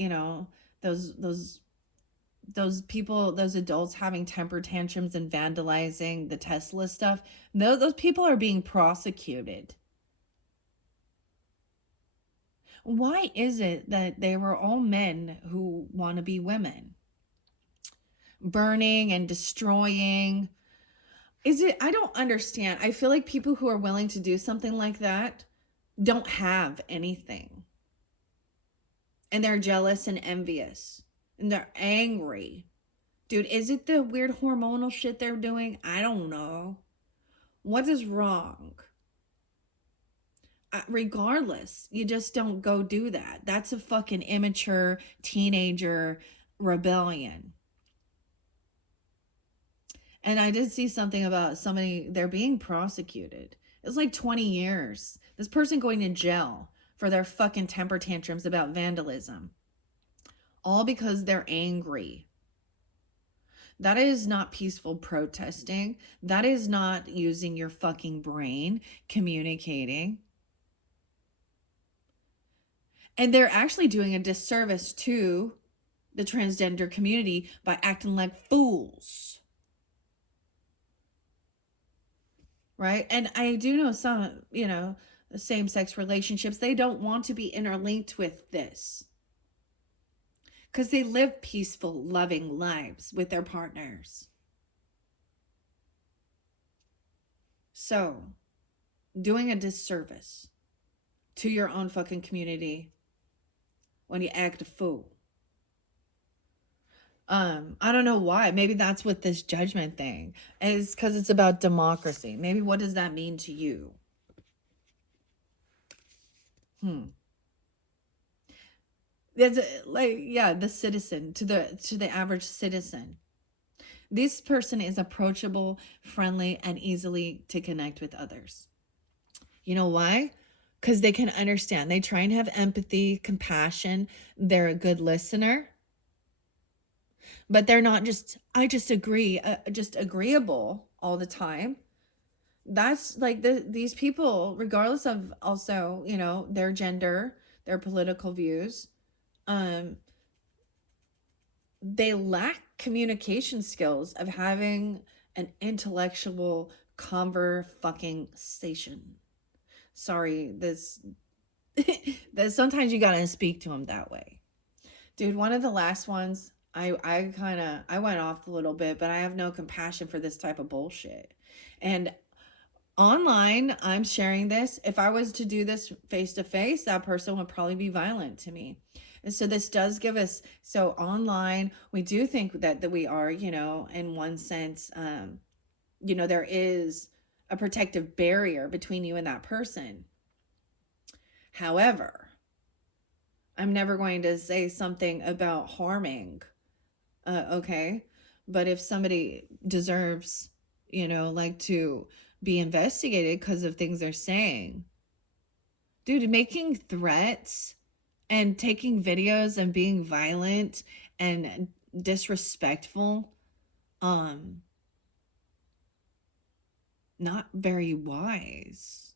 those people, those adults having temper tantrums and vandalizing the Tesla stuff. No, those people are being prosecuted. Why is it that they were all men who want to be women? Burning and destroying. Is it? I don't understand. I feel like people who are willing to do something like that don't have anything. And they're jealous and envious. And they're angry. Dude, is it the weird hormonal shit they're doing? I don't know. What is wrong? Regardless, you just don't go do that. That's a fucking immature teenager rebellion. And I did see something about somebody, they're being prosecuted. It's like 20 years. This person going to jail for their fucking temper tantrums about vandalism. All because they're angry. That is not peaceful protesting. That is not using your fucking brain, communicating. And they're actually doing a disservice to the transgender community by acting like fools. Right? And I do know some, same sex relationships, they don't want to be interlinked with this because they live peaceful, loving lives with their partners. So, doing a disservice to your own fucking community when you act a fool. I don't know why. Maybe that's what this judgment thing is, because it's about democracy. Maybe what does that mean to you? There's the citizen, to the average citizen. This person is approachable, friendly, and easily to connect with others. You know why? Because they can understand. They try and have empathy, compassion. They're a good listener. But they're not just agree, just agreeable all the time. That's like these people, regardless of also, their gender, their political views, um, they lack communication skills of having an intellectual conversation. Sorry, this that sometimes you gotta speak to them that way. Dude, one of the last ones, I went off a little bit, but I have no compassion for this type of bullshit. And online, I'm sharing this. If I was to do this face to face, that person would probably be violent to me. And so this does give us, so online, we do think that we are, in one sense, there is a protective barrier between you and that person. However, I'm never going to say something about harming, okay? But if somebody deserves, like to be investigated because of things they're saying, dude, making threats and taking videos and being violent and disrespectful, not very wise.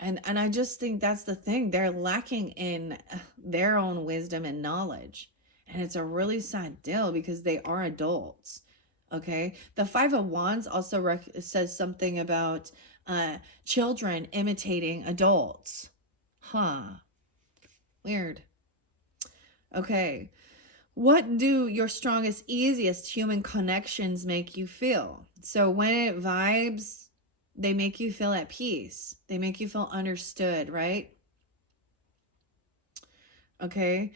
And I just think that's the thing. They're lacking in their own wisdom and knowledge. And it's a really sad deal because they are adults. Okay. The Five of Wands also says something about children imitating adults. Huh. Weird. Okay. What do your strongest, easiest human connections make you feel? So when it vibes, they make you feel at peace. They make you feel understood, right? Okay.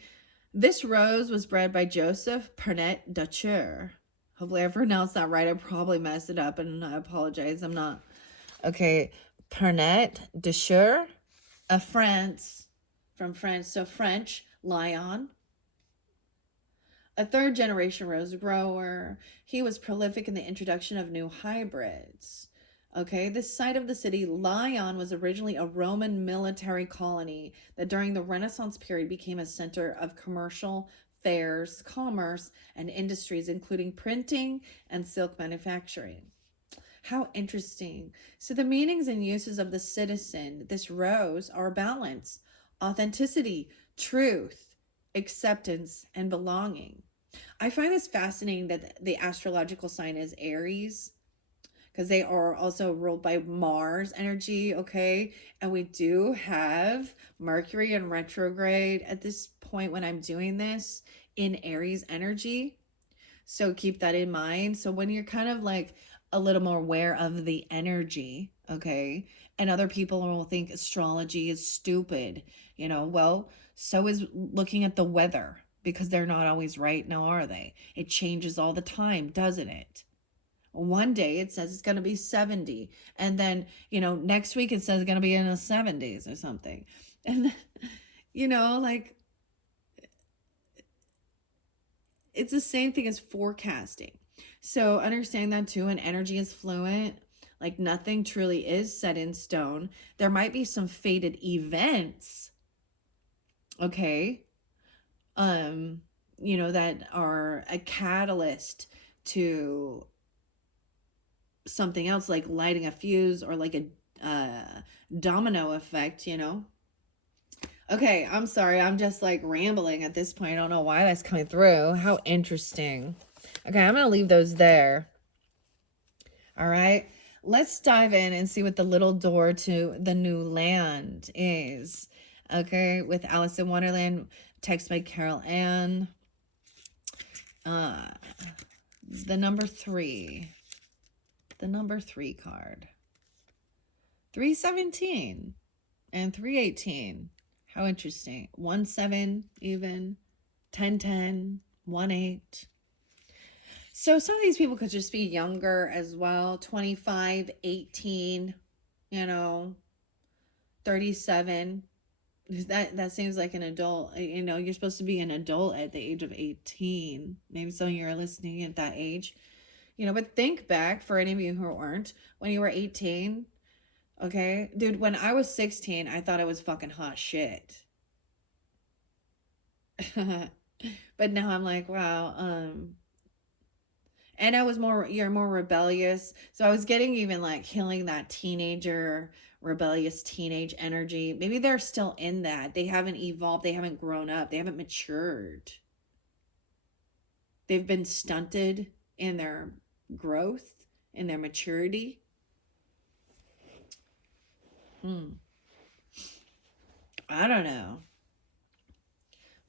This rose was bred by Joseph Pernet Dacheur. Hopefully I pronounced that right. I probably messed it up and I apologize. I'm not. Okay. Pernet Dacheur, a France, from France. So French, lion. A third generation rose grower. He was prolific in the introduction of new hybrids. Okay, this site of the city, Lyon, was originally a Roman military colony that during the Renaissance period became a center of commercial fairs, commerce, and industries, including printing and silk manufacturing. How interesting. So, the meanings and uses of the citizen, this rose, are balance, authenticity, truth, acceptance, and belonging. I find this fascinating that the astrological sign is Aries because they are also ruled by Mars energy, okay? And we do have Mercury in retrograde at this point when I'm doing this in Aries energy. So keep that in mind. So when you're kind of like a little more aware of the energy, okay? And other people will think astrology is stupid, well, so is looking at the weather because they're not always right now, are they? It changes all the time, doesn't it? One day it says it's going to be 70 and then, next week it says it's going to be in the 70s or something. And like it's the same thing as forecasting. So understand that too, and energy is fluent. Like nothing truly is set in stone. There might be some fated events, okay, that are a catalyst to something else, like lighting a fuse or like a domino effect. Okay, I'm sorry. I'm just like rambling at this point. I don't know why that's coming through. How interesting. Okay, I'm going to leave those there. All right. Let's dive in and see what the little door to the new land is. Okay, with Alice in Wonderland, text by Carol Ann. The number 3. The number 3 card. 317 and 318. How interesting. 17 even. 1010. 18. So some of these people could just be younger as well. 25, 18, 37. That seems like an adult. You're supposed to be an adult at the age of 18. Maybe some of you are listening at that age. But think back, for any of you who weren't, when you were 18. Okay? Dude, when I was 16, I thought I was fucking hot shit. But now I'm like, wow, and you're more rebellious. So I was getting even like healing that rebellious teenage energy. Maybe they're still in that. They haven't evolved. They haven't grown up. They haven't matured. They've been stunted in their growth, in their maturity. I don't know.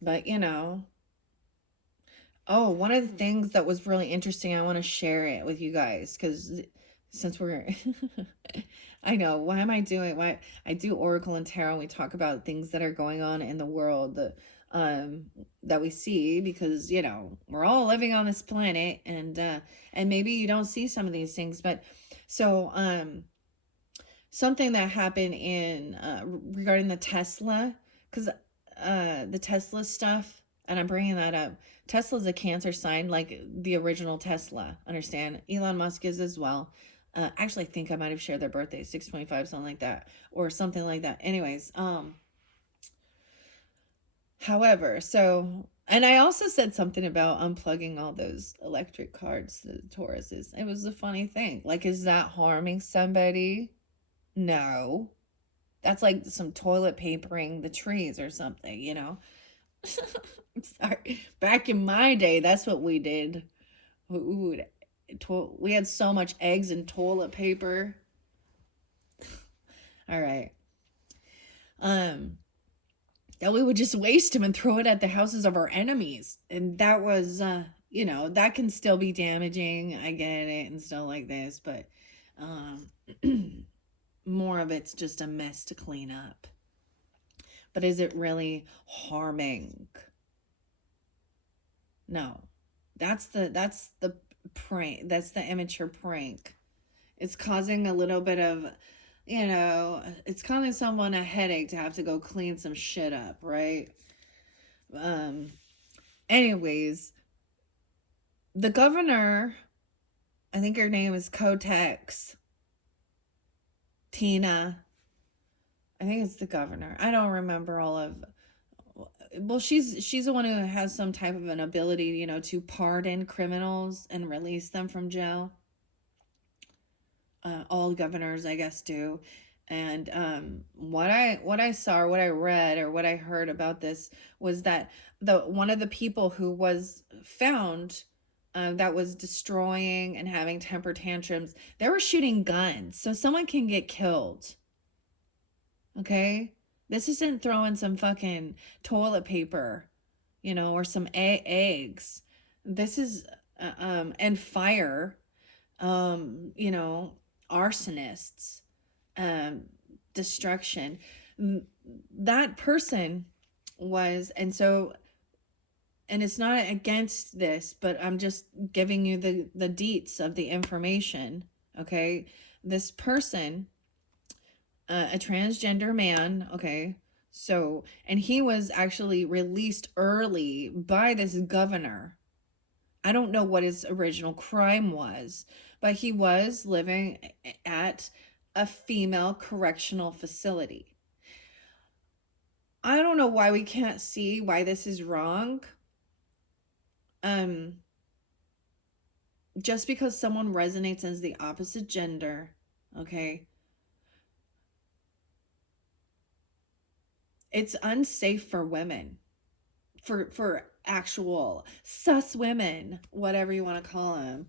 But, oh, one of the things that was really interesting, I want to share it with you guys because since we're, I know, why am I doing, why I do Oracle and Tarot and we talk about things that are going on in the world that we see because, we're all living on this planet and maybe you don't see some of these things, but so, something that happened in, regarding the Tesla, because the Tesla stuff, and I'm bringing that up. Tesla's a Cancer sign, like the original Tesla. Understand? Elon Musk is as well. Actually, I think I might have shared their birthday, 6/25, something like that, or something like that. Anyways, however, so, and I also said something about unplugging all those electric cars, the Tauruses. It was a funny thing. Like, is that harming somebody? No. That's like some toilet papering the trees or something, you know? I'm sorry. Back in my day, that's what we did. We had so much eggs and toilet paper. All right. Um, that we would just waste them and throw it at the houses of our enemies. And that was, that can still be damaging. I get it and stuff like this, but um, more of it's just a mess to clean up. But is it really harming? No. That's the prank. That's the immature prank. It's causing a little bit of, it's causing someone a headache to have to go clean some shit up, right? Um Anyways, the governor, I think her name is Kotex Tina. I think it's the governor. I don't remember all of. Well, she's the one who has some type of an ability, to pardon criminals and release them from jail. All governors, I guess, do. And what I saw, or what I read, or what I heard about this was that the one of the people who was found that was destroying and having temper tantrums, they were shooting guns, so someone can get killed. Okay, this isn't throwing some fucking toilet paper, or some eggs. This is and fire, arsonists, um, destruction. That person was, and it's not against this, but I'm just giving you the deets of the information. Okay, this person, a transgender man. Okay, so, and he was actually released early by this governor. I don't know what his original crime was, but he was living at a female correctional facility. I don't know why we can't see why this is wrong. Just because someone resonates as the opposite gender, okay? It's unsafe for women. For actual sus women, whatever you want to call them,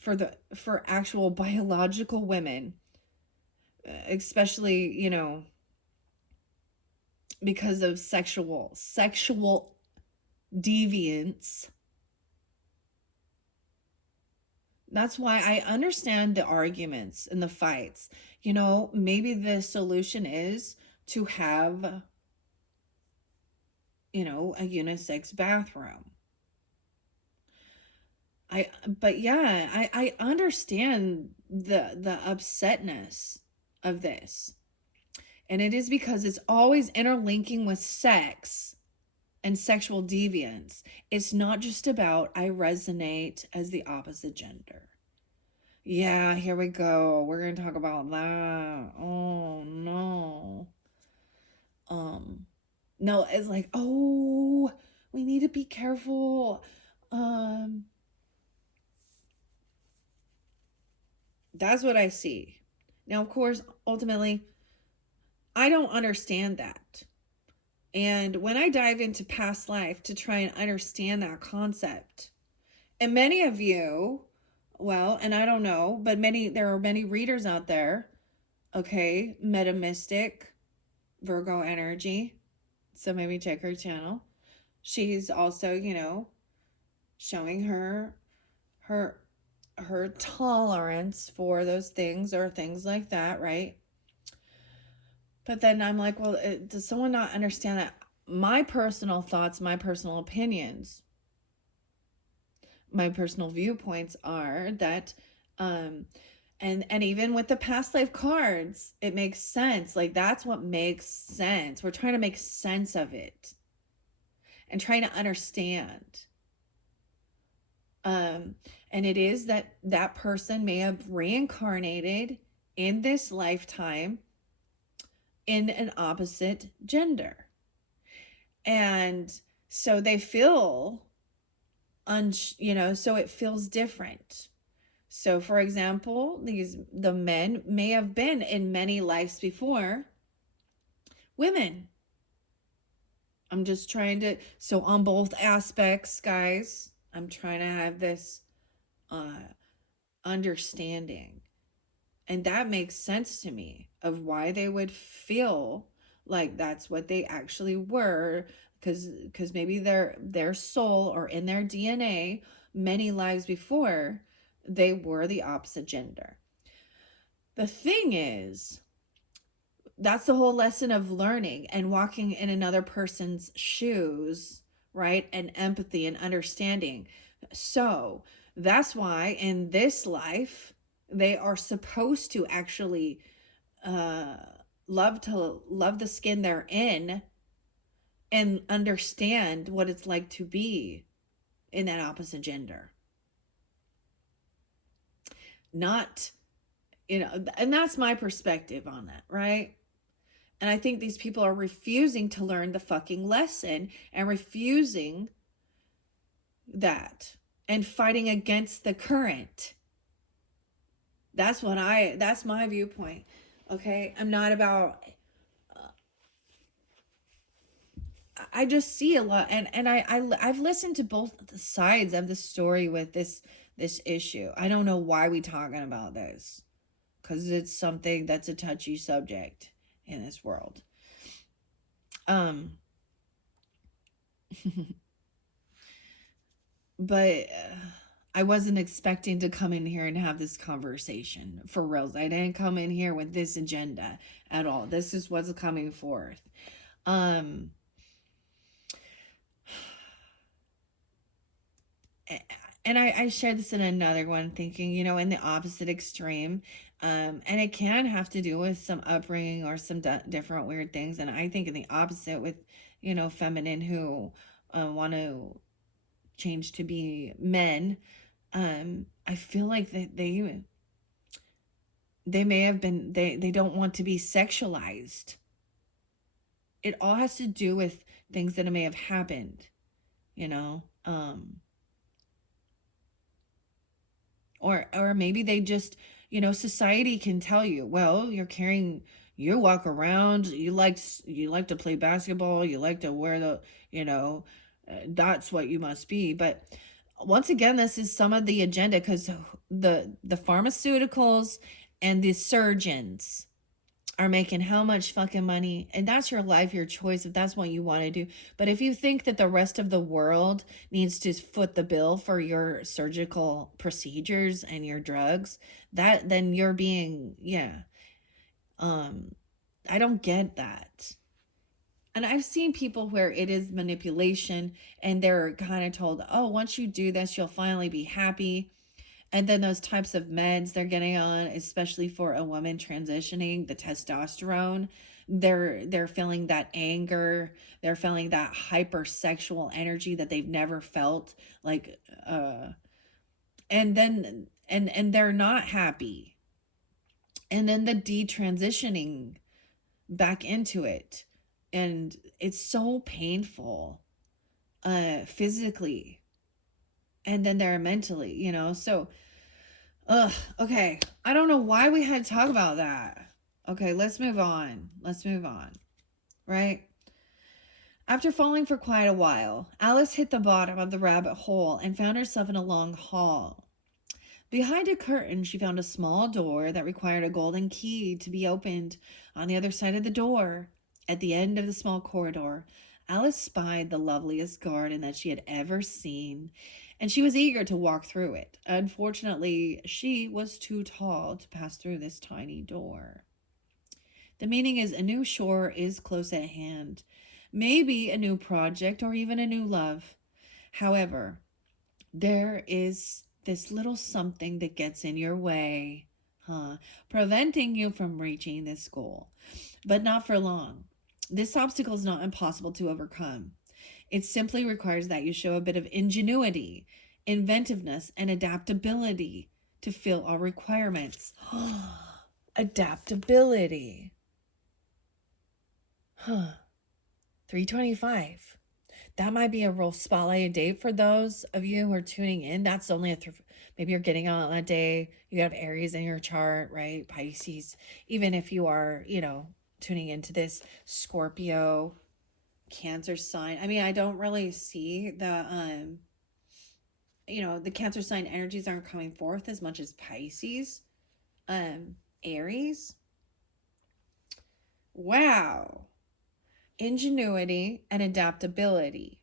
for actual biological women, especially, because of sexual deviance. That's why I understand the arguments and the fights. Maybe the solution is to have, a unisex bathroom. But yeah, I understand the upsetness of this. And it is because it's always interlinking with sex and sexual deviance. It's not just about I resonate as the opposite gender. Yeah, here we go. We're going to talk about that. Oh no. No, it's like, oh, we need to be careful. That's what I see. Now, of course, ultimately, I don't understand that. And when I dive into past life to try and understand that concept, and many of you, well, and I don't know, but there are many readers out there, okay, Metamystic, Virgo energy, so maybe check her channel. She's also, showing her tolerance for those things or things like that, right? But then I'm like, well, does someone not understand that my personal thoughts, my personal opinions, my personal viewpoints are that, and even with the past life cards, it makes sense. Like, that's what makes sense. We're trying to make sense of it and trying to understand. And it is that person may have reincarnated in this lifetime in an opposite gender. And so they feel, so it feels different. So, for example, the men may have been in many lives before women. I'm just trying to, so on both aspects, guys, I'm trying to have this uh, understanding. And that makes sense to me of why they would feel like that's what they actually were, because maybe their soul or in their DNA many lives before they were the opposite gender. The thing is, that's the whole lesson of learning and walking in another person's shoes, right? And empathy and understanding. So that's why in this life, they are supposed to actually uh, love the skin they're in and understand what it's like to be in that opposite gender. Not, and that's my perspective on that, right? And I think these people are refusing to learn the fucking lesson and refusing that and fighting against the current. That's my viewpoint. Okay. I'm not about, I just see a lot. I've listened to both sides of the story with this issue. I don't know why we talking about this, because it's something that's a touchy subject in this world. But I wasn't expecting to come in here and have this conversation for reals. I didn't come in here with this agenda at all. This is what's coming forth. Um and I shared this in another one, thinking, in the opposite extreme. And it can have to do with some upbringing or some different weird things. And I think in the opposite with, feminine who want to change to be men. I feel like that they may have been, they don't want to be sexualized. It all has to do with things that may have happened, you know. Or maybe they just, society can tell you, well, you walk around, you like to play basketball, you like to wear that's what you must be. But once again, this is some of the agenda, because the pharmaceuticals and the surgeons are making how much fucking money, and that's your life, your choice, if that's what you want to do. But if you think that the rest of the world needs to foot the bill for your surgical procedures and your drugs, then you're being, I don't get that. And I've seen people where it is manipulation, and they're kind of told, oh, once you do this, you'll finally be happy. And then those types of meds they're getting on, especially for a woman transitioning, the testosterone, they're feeling that anger, they're feeling that hypersexual energy that they've never felt, like and then and they're not happy. And then the detransitioning back into it, and it's so painful physically, and then they're mentally, so okay. I don't know why we had to talk about that. Okay, let's move on. Right? After falling for quite a while, Alice hit the bottom of the rabbit hole and found herself in a long hall. Behind a curtain, she found a small door that required a golden key to be opened. On the other side of the door, at the end of the small corridor, Alice spied the loveliest garden that she had ever seen, and she was eager to walk through it. Unfortunately, she was too tall to pass through this tiny door. The meaning is a new shore is close at hand. Maybe a new project or even a new love. However, there is this little something that gets in your way, preventing you from reaching this goal. But not for long. This obstacle is not impossible to overcome. It simply requires that you show a bit of ingenuity, inventiveness, and adaptability to fill all requirements. Adaptability. 325. that might be a real spotlighted date for those of you who are tuning in. That's only maybe you're getting on that day. You have Aries in your chart, right? Pisces. Even if you are, tuning into this Scorpio, Cancer sign. I mean, I don't really see the Cancer sign energies aren't coming forth as much as Pisces, Aries. Wow. Ingenuity and adaptability.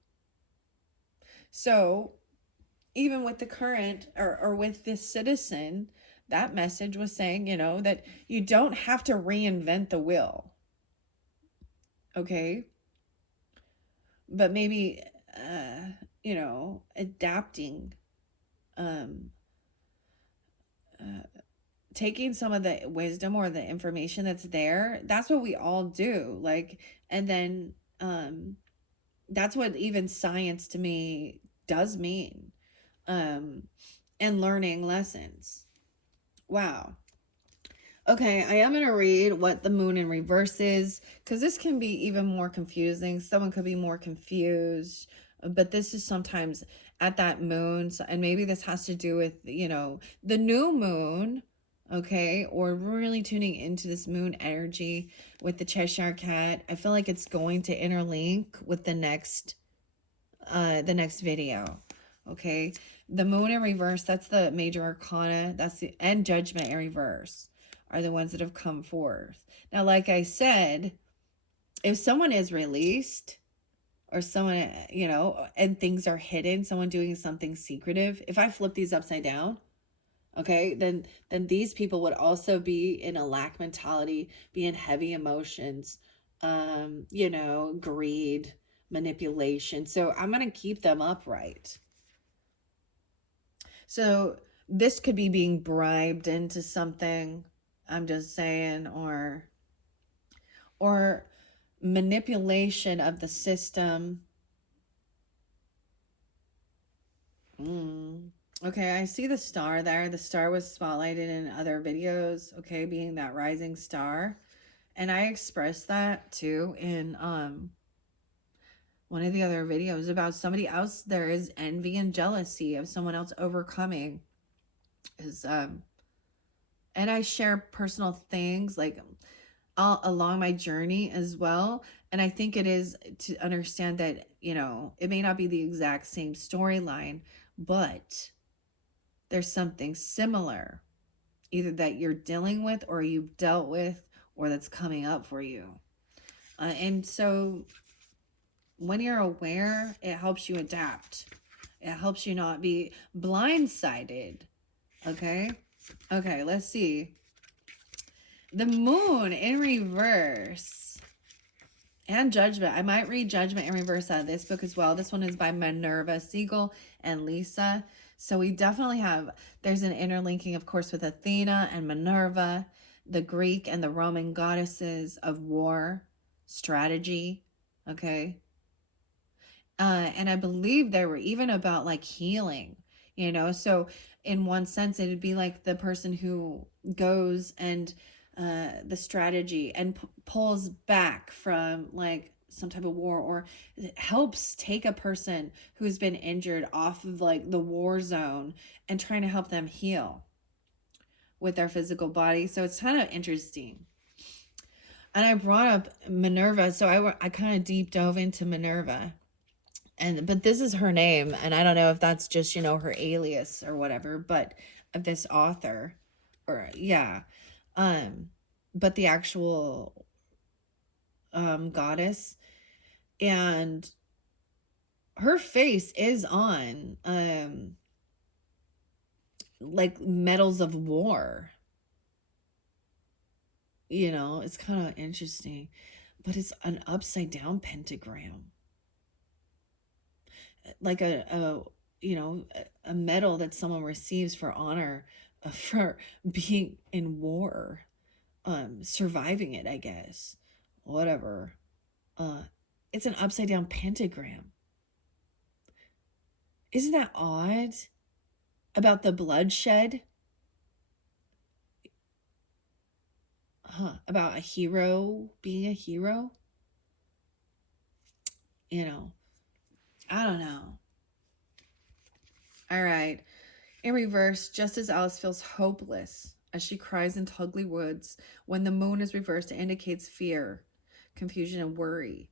So, even with the current or with this citizen, that message was saying, that you don't have to reinvent the wheel. Okay. But maybe, adapting, um, uh, taking some of the wisdom or the information that's there. That's what we all do. Like, and then, that's what even science to me does mean. Um, and learning lessons. Wow. Okay, I am going to read what the moon in reverse is, because this can be even more confusing. Someone could be more confused, but this is sometimes at that moon. And maybe this has to do with, the new moon, okay, or really tuning into this moon energy with the Cheshire cat. I feel like it's going to interlink with the next video. Okay, the moon in reverse, that's the major arcana, and judgment in reverse are the ones that have come forth. Now, like I said, if someone is released, or someone, and things are hidden, someone doing something secretive, if I flip these upside down, okay, then these people would also be in a lack mentality, be in heavy emotions, greed, manipulation. So I'm going to keep them upright. So this could be being bribed into something, I'm just saying, or manipulation of the system. Okay, I see the star there. The star was spotlighted in other videos, okay, being that rising star. And I expressed that too in one of the other videos about somebody else. There is envy and jealousy of someone else overcoming is and I share personal things like along my journey as well. And I think it is to understand that, it may not be the exact same storyline, but there's something similar, either that you're dealing with or you've dealt with or that's coming up for you. And so when you're aware, it helps you adapt. It helps you not be blindsided. Okay? Okay, let's see. The moon in reverse and judgment. I might read judgment in reverse out of this book as well. This one is by Minerva Siegel and Lisa. So we definitely there's an interlinking, of course, with Athena and Minerva, the Greek and the Roman goddesses of war, strategy. Okay. And I believe they were even about like healing, so in one sense, it'd be like the person who goes and the strategy and pulls back from like some type of war, or helps take a person who's been injured off of like the war zone and trying to help them heal with their physical body. So it's kind of interesting. And I brought up Minerva, so I kind of deep dove into Minerva. But this is her name, and I don't know if that's just, her alias or whatever, but of this author, or yeah. But the actual goddess, and her face is on like medals of war. It's kind of interesting, but it's an upside down pentagram, like a medal that someone receives for honor, for being in war, surviving it, I guess, whatever. It's an upside down pentagram. Isn't that odd? About the bloodshed, about a hero being a hero, I don't know. All right. In reverse, just as Alice feels hopeless as she cries in Tugly Woods, when the moon is reversed, it indicates fear, confusion, and worry.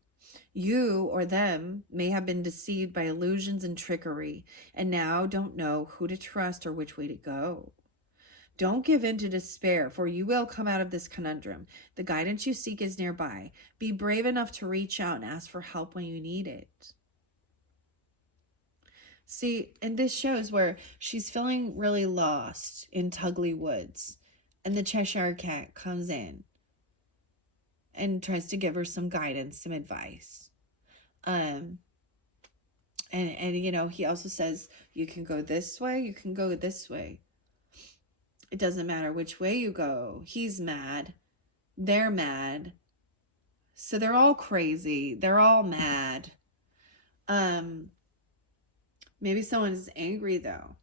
You or them may have been deceived by illusions and trickery, and now don't know who to trust or which way to go. Don't give in to despair, for you will come out of this conundrum. The guidance you seek is nearby. Be brave enough to reach out and ask for help when you need it. See, and this shows where she's feeling really lost in Tugly Woods, and the Cheshire Cat comes in and tries to give her some guidance, some advice. And you know, he also says you can go this way, you can go this way. It doesn't matter which way you go. He's mad. They're mad. So they're all crazy. They're all mad. Maybe someone is angry though.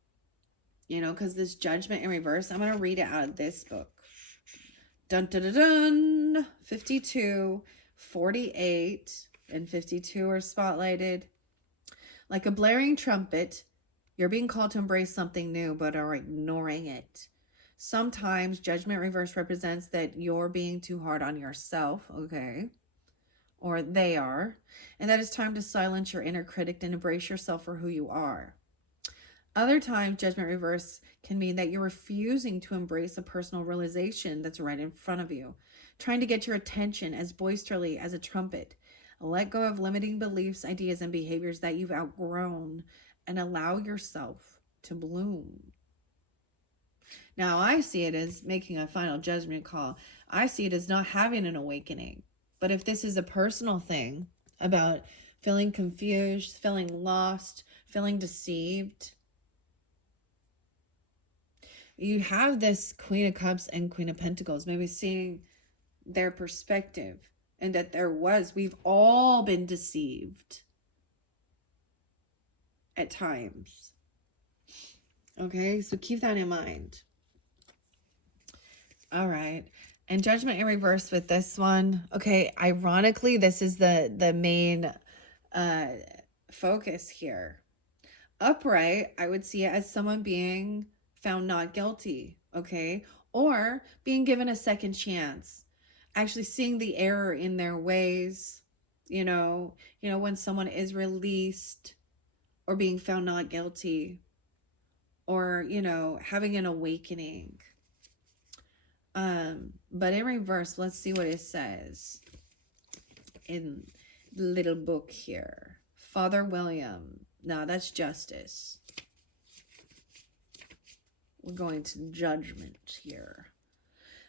You know, because this judgment in reverse, I'm going to read it out of this book. Dun dun dun dun. 52, 48, and 52 are spotlighted. Like a blaring trumpet, you're being called to embrace something new, but are ignoring it. Sometimes judgment reverse represents that you're being too hard on yourself, okay? Or they are. And that it's time to silence your inner critic and embrace yourself for who you are. Other times, judgment reverse can mean that you're refusing to embrace a personal realization that's right in front of you, trying to get your attention as boisterously as a trumpet. Let go of limiting beliefs, ideas, and behaviors that you've outgrown and allow yourself to bloom. Now, I see it as making a final judgment call. I see it as not having an awakening. But if this is a personal thing about feeling confused, feeling lost, feeling deceived, you have this Queen of Cups and Queen of Pentacles, maybe seeing their perspective and that we've all been deceived at times. Okay, so keep that in mind. All right. And judgment in reverse with this one. Okay, ironically, this is the main focus here. Upright, I would see it as someone being found not guilty, okay? Or being given a second chance. Actually seeing the error in their ways, you know, when someone is released or being found not guilty, or, you know, having an awakening. But in reverse, let's see what it says in the little book here. Father William. Now that's justice. We're going to judgment here.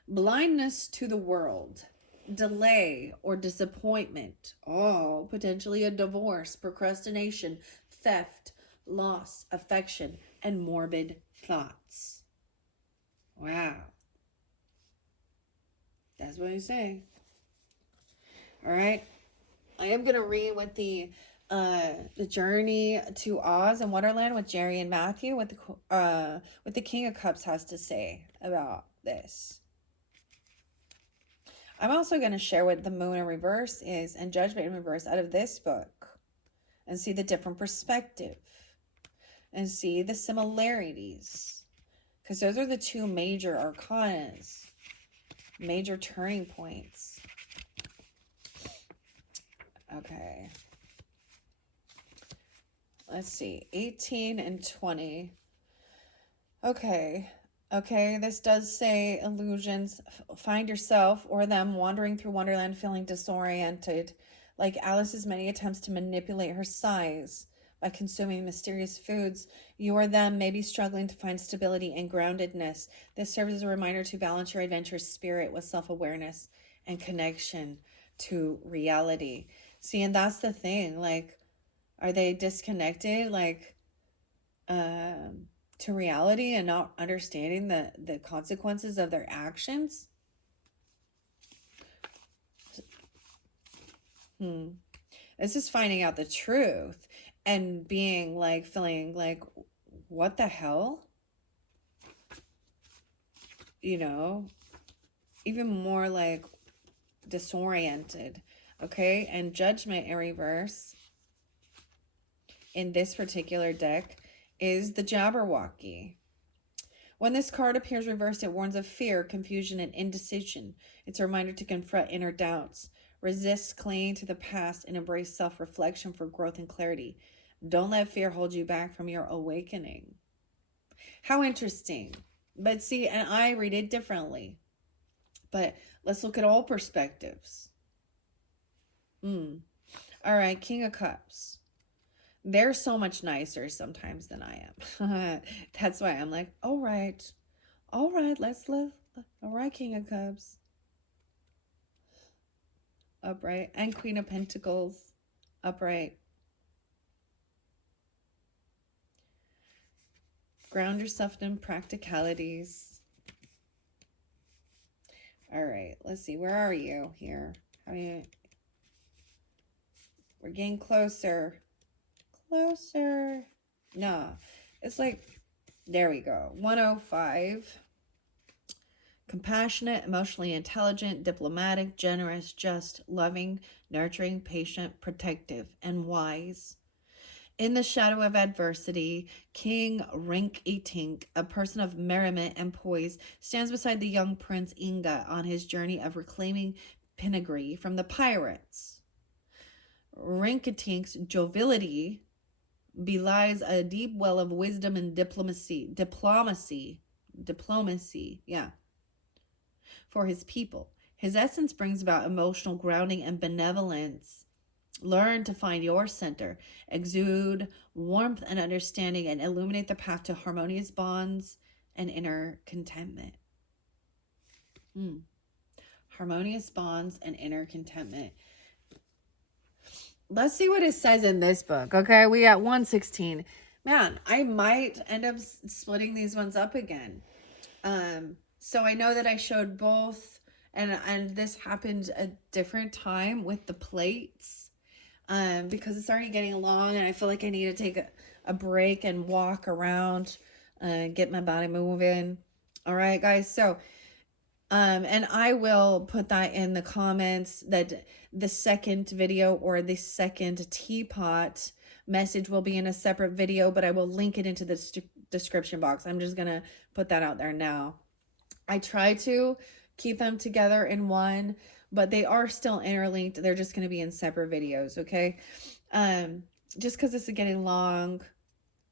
Blindness to the world. Delay or disappointment. Oh, potentially a divorce, procrastination, theft, loss, affection, and morbid thoughts. Wow. That's what he's saying. All right. I am going to read with the Journey to Oz and Wonderland with Jerry and Matthew, what the King of Cups has to say about this. I'm also going to share what the Moon in reverse is and Judgment in reverse out of this book and see the different perspective and see the similarities, because those are the two major arcanas, major turning points. Okay. Let's see. 18 and 20. Okay. Okay, this does say illusions. Find yourself or them wandering through Wonderland feeling disoriented, like Alice's many attempts to manipulate her size by consuming mysterious foods. You or them may be struggling to find stability and groundedness. This serves as a reminder to balance your adventurous spirit with self-awareness and connection to reality. See, and that's the thing. Like, are they disconnected? Like, to reality and not understanding the consequences of their actions? This is finding out the truth and being like, feeling like, what the hell? You know, even more like disoriented. Okay, and judgment in reverse. in this particular deck is the Jabberwocky. When this card appears reversed, it warns of fear, confusion, and indecision. It's a reminder to confront inner doubts, resist clinging to the past, and embrace self-reflection for growth and clarity. Don't let fear hold you back from your awakening. How interesting. But see, and I read it differently. But let's look at all perspectives. All right, King of Cups. They're so much nicer sometimes than I am. That's why I'm like, all right, let's live. All right, King of Cups. Upright. And Queen of Pentacles. Upright. Ground yourself in practicalities. All right, let's see. Where are you here? We're getting closer. Closer. Nah, it's like, there we go. 105. Compassionate, emotionally intelligent, diplomatic, generous, just, loving, nurturing, patient, protective, and wise. In the shadow of adversity, King Rinky-Tink, a person of merriment and poise, stands beside the young Prince Inga on his journey of reclaiming Pinagri from the pirates. Rinky-Tink's joviality belies a deep well of wisdom and diplomacy, for his people. His essence brings about emotional grounding and benevolence. Learn to find your center, exude warmth and understanding, and illuminate the path to harmonious bonds and inner contentment. Harmonious bonds and inner contentment. Let's see what it says in this book. Okay, we at 116. Man, I might end up splitting these ones up again. So I know that I showed both, and this happened a different time with the plates, because it's already getting long, and I feel like I need to take a break and walk around, get my body moving. All right, guys. So, and I will put that in the comments that the second video or the second teapot message will be in a separate video, but I will link it into the description box. I'm just going to put that out there now. I try to keep them together in one, but they are still interlinked. They're just going to be in separate videos, okay? Just because this is getting long.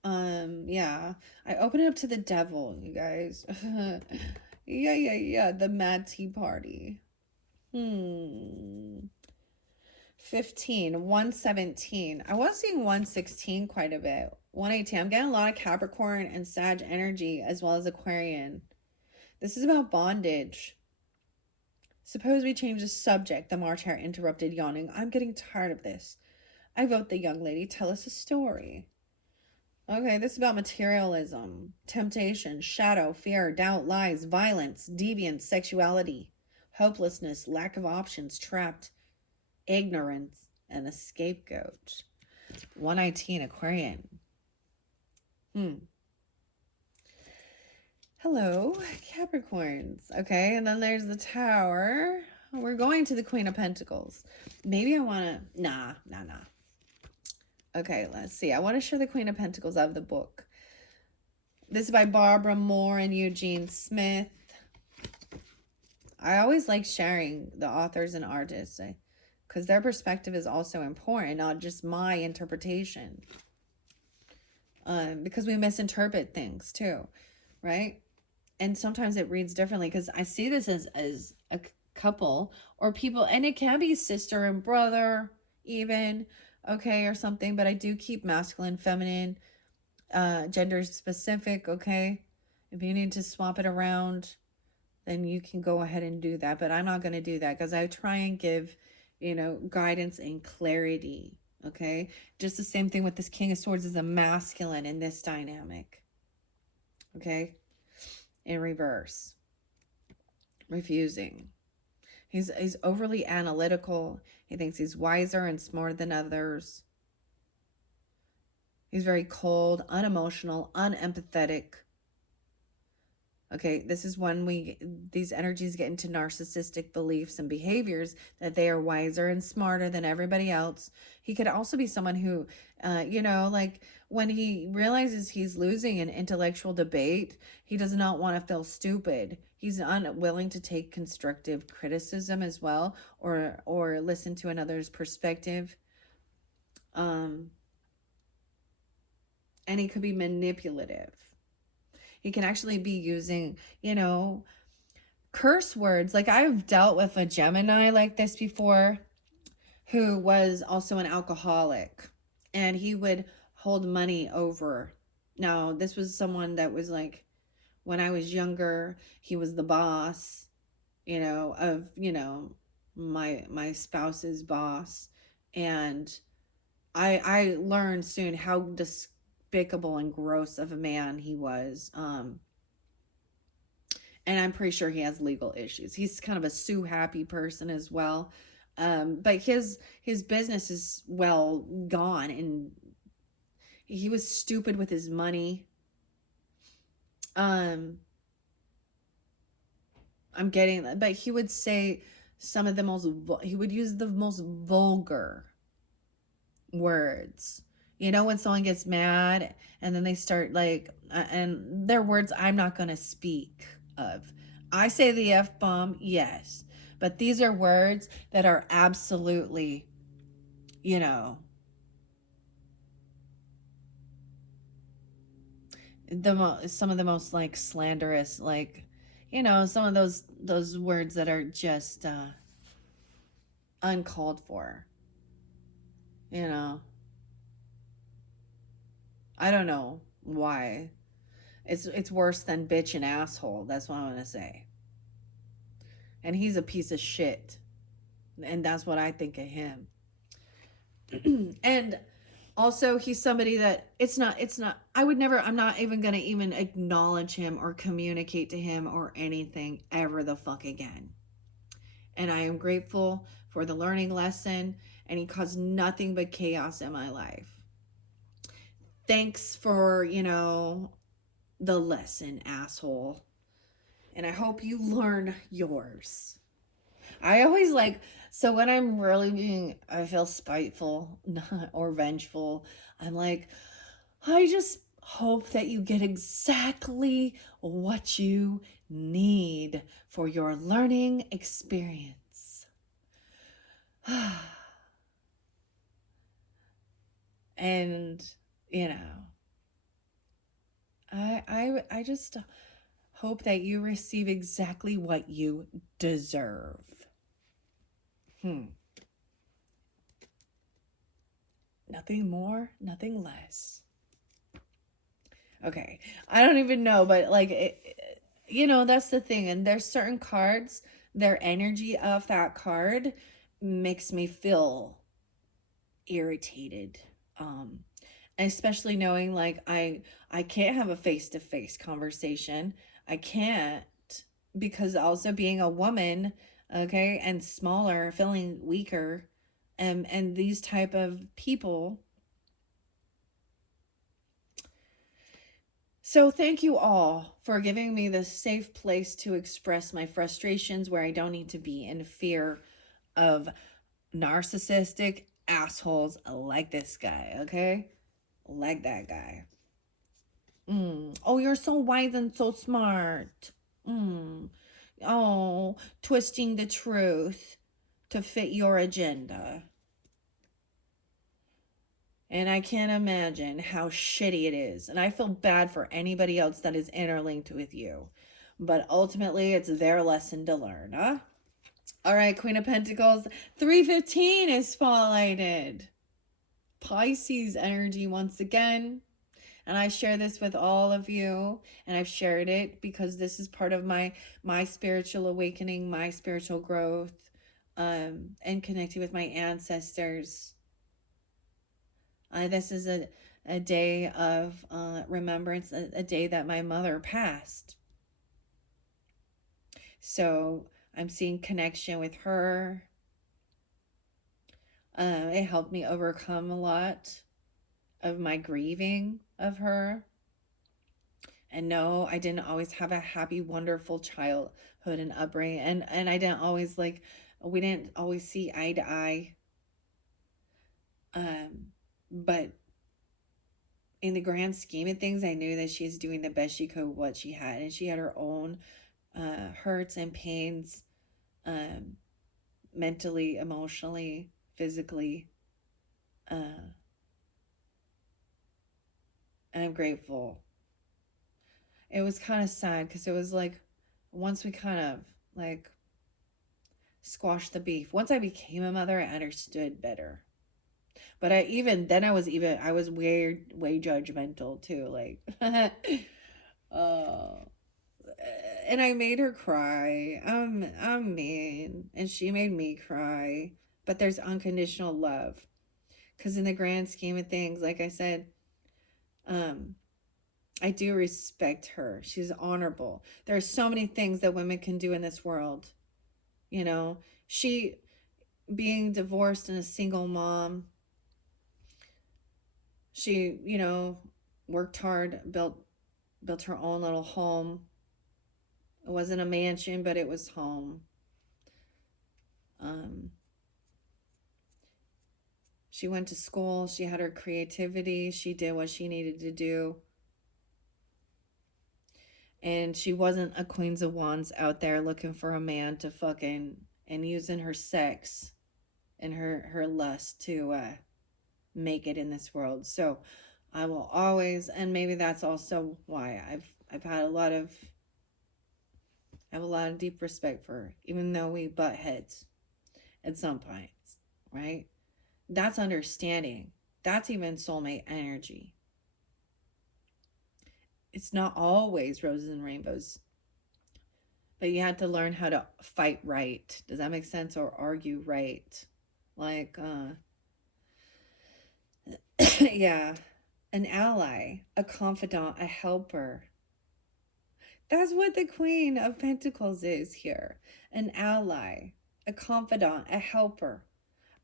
Yeah. I open it up to the devil, you guys. Yeah. The Mad Tea Party. 15, 117. I was seeing 116 quite a bit. 118. I'm getting a lot of Capricorn and Sag energy as well as Aquarian. This is about bondage. Suppose we change the subject. The March Hare interrupted, yawning. I'm getting tired of this. I vote the young lady tell us a story. Okay, this is about materialism, temptation, shadow, fear, doubt, lies, violence, deviance, sexuality, hopelessness, lack of options, trapped, ignorance, and a scapegoat. 119, Aquarian. Hello, Capricorns. Okay, and then there's the Tower. We're going to the Queen of Pentacles. Maybe I want to... Nah. Okay, let's see. I want to show the Queen of Pentacles of the book. This is by Barbara Moore and Eugene Smith. I always like sharing the authors and artists because their perspective is also important, not just my interpretation. Because we misinterpret things too, right? And sometimes it reads differently because I see this as a couple or people, and it can be sister and brother even, okay, or something, but I do keep masculine, feminine, gender specific, okay? If you need to swap it around, then you can go ahead and do that, but I'm not going to do that because I try and give, guidance and clarity, okay? Just the same thing with this King of Swords is a masculine in this dynamic, okay? In reverse, refusing. He's overly analytical. He thinks he's wiser and smarter than others. He's very cold, unemotional, unempathetic. Okay, this is when these energies get into narcissistic beliefs and behaviors that they are wiser and smarter than everybody else. He could also be someone who, like when he realizes he's losing an intellectual debate, he does not want to feel stupid. He's unwilling to take constructive criticism as well, or listen to another's perspective. Um, and he could be manipulative. He can actually be using, curse words. Like I've dealt with a Gemini like this before who was also an alcoholic, and he would hold money over. Now, this was someone that was like, when I was younger, he was the boss, of, my spouse's boss. And I learned soon how despicable and gross of a man he was. And I'm pretty sure he has legal issues. He's kind of a sue happy person as well. But his business is well gone, and he was stupid with his money. I'm getting that, but he would say some of the most he would use the most vulgar words. When someone gets mad and then they start like, and their words I'm not going to speak of. I say the F bomb, yes, but these are words that are absolutely, some of the most like slanderous, like, some of those words that are just uncalled for. You know, I don't know why. It's worse than bitch and asshole. That's what I'm gonna say. And he's a piece of shit, and that's what I think of him. And also, he's somebody that it's not. I would never. I'm not even gonna even acknowledge him or communicate to him or anything ever the fuck again. And I am grateful for the learning lesson. And he caused nothing but chaos in my life. Thanks for the lesson, asshole. And I hope you learn yours. I always like, so when I'm really I feel spiteful or vengeful, I'm like, I just hope that you get exactly what you need for your learning experience. And, you know, I just hope that you receive exactly what you deserve. Nothing more, nothing less. Okay, I don't even know, but like that's the thing. And there's certain cards, their energy of that card makes me feel irritated. Um, especially knowing like I can't have a face-to-face conversation. I can't, because also being a woman, okay, and smaller, feeling weaker, and these type of people. So thank you all for giving me this safe place to express my frustrations where I don't need to be in fear of narcissistic assholes like this guy, okay? Like that guy. Oh, you're so wise and so smart. Oh, twisting the truth to fit your agenda. And I can't imagine how shitty it is. And I feel bad for anybody else that is interlinked with you. But ultimately, it's their lesson to learn, huh? All right, Queen of Pentacles, 315 is spotlighted. Pisces energy once again. And I share this with all of you, and I've shared it because this is part of my spiritual awakening, my spiritual growth, and connecting with my ancestors. This is a day of remembrance, a day that my mother passed. So I'm seeing connection with her. It helped me overcome a lot of my grieving of her. And no, I didn't always have a happy, wonderful childhood and upbringing. And I didn't always we didn't always see eye to eye. But in the grand scheme of things, I knew that she's doing the best she could with what she had. And she had her own hurts and pains, mentally, emotionally, physically. And I'm grateful. It was kind of sad because it was like once we kind of like squashed the beef, once I became a mother, I understood better. But I was weird, way judgmental too. Like, uh, and I made her cry. I'm mean, and she made me cry. But there's unconditional love, because in the grand scheme of things, like I said, um, I do respect her. She's honorable. There are so many things that women can do in this world. You know, she being divorced and a single mom, she, worked hard, built her own little home. It wasn't a mansion, but it was home. Um, she went to school. She had her creativity. She did what she needed to do. And she wasn't a Queens of Wands out there looking for a man to fucking and using her sex and her lust to make it in this world. So I will always, and maybe that's also why I've had I have a lot of deep respect for her, even though we butt heads at some points, right? That's understanding. That's even soulmate energy. It's not always roses and rainbows, but you have to learn how to fight right. Does that make sense? Or argue right? Like, yeah, an ally, a confidant, a helper. That's what the Queen of Pentacles is here. An ally, a confidant, a helper,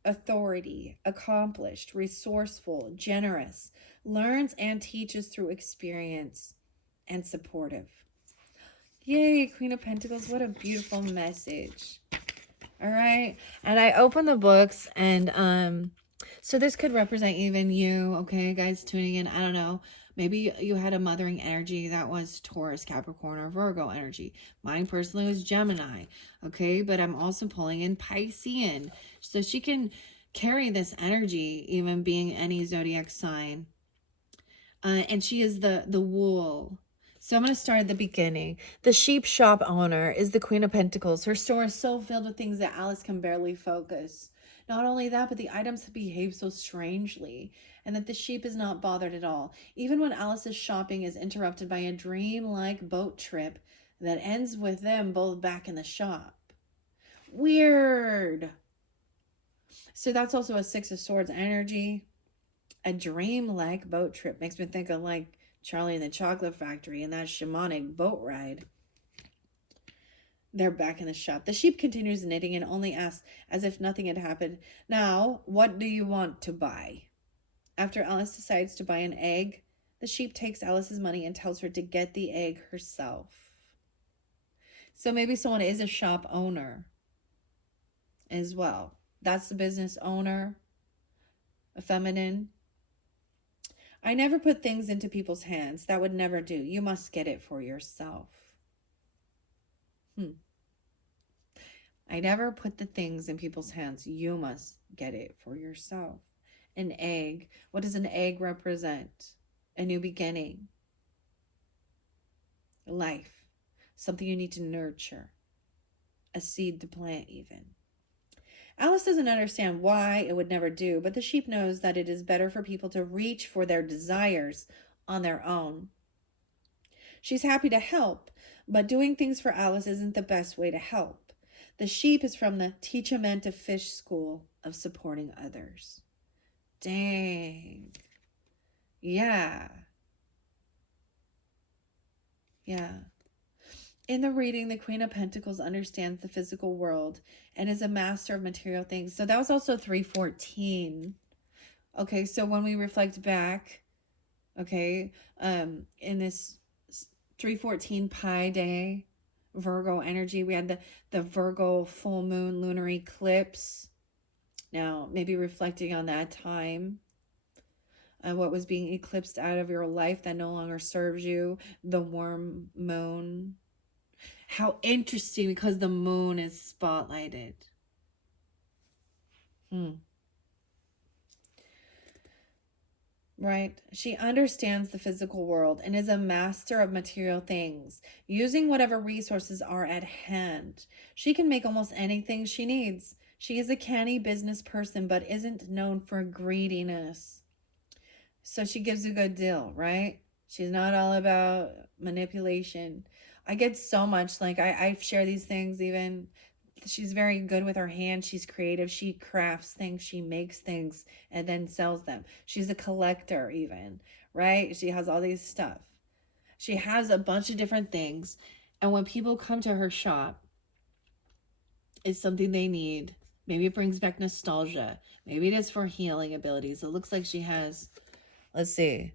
authority, accomplished, resourceful, generous, learns and teaches through experience, and supportive. Yay, Queen of Pentacles, what a beautiful message. All right. And I opened the books, and so this could represent even you, okay, guys tuning in. I don't know. Maybe you had a mothering energy that was Taurus, Capricorn, or Virgo energy. Mine personally was Gemini, okay? But I'm also pulling in Piscean. So she can carry this energy, even being any zodiac sign. And she is the wool. So I'm going to start at the beginning. The sheep shop owner is the Queen of Pentacles. Her store is so filled with things that Alice can barely focus. Not only that, but the items behave so strangely, and that the sheep is not bothered at all. Even when Alice's shopping is interrupted by a dream-like boat trip that ends with them both back in the shop. Weird. So that's also a Six of Swords energy. A dream-like boat trip makes me think of like Charlie and the Chocolate Factory and that shamanic boat ride. They're back in the shop. The sheep continues knitting and only asks as if nothing had happened. Now, what do you want to buy? After Alice decides to buy an egg, the sheep takes Alice's money and tells her to get the egg herself. So maybe someone is a shop owner as well. That's the business owner, a feminine. I never put things into people's hands. That would never do. You must get it for yourself. I never put the things in people's hands. You must get it for yourself. An egg. What does an egg represent? A new beginning. Life. Something you need to nurture. A seed to plant even. Alice doesn't understand why it would never do, but the sheep knows that it is better for people to reach for their desires on their own. She's happy to help, but doing things for Alice isn't the best way to help. The sheep is from the Teach a Man to Fish school of supporting others. Dang. Yeah. Yeah. In the reading, the Queen of Pentacles understands the physical world and is a master of material things. So that was also 314. Okay, so when we reflect back, okay, in this 314 Pi Day, Virgo energy. We had the Virgo full moon lunar eclipse. Now, maybe reflecting on that time and what was being eclipsed out of your life that no longer serves you. The warm moon. How interesting, because the moon is spotlighted. Right? She understands the physical world and is a master of material things, using whatever resources are at hand. She can make almost anything she needs. She is a canny business person, but isn't known for greediness. So she gives a good deal, right? She's not all about manipulation. I get so much, like, I share these things even. She's very good with her hands. She's creative. She crafts things. She makes things and then sells them. She's a collector even, right? She has all these stuff. She has a bunch of different things. And when people come to her shop, it's something they need. Maybe it brings back nostalgia. Maybe it is for healing abilities. It looks like she has, let's see.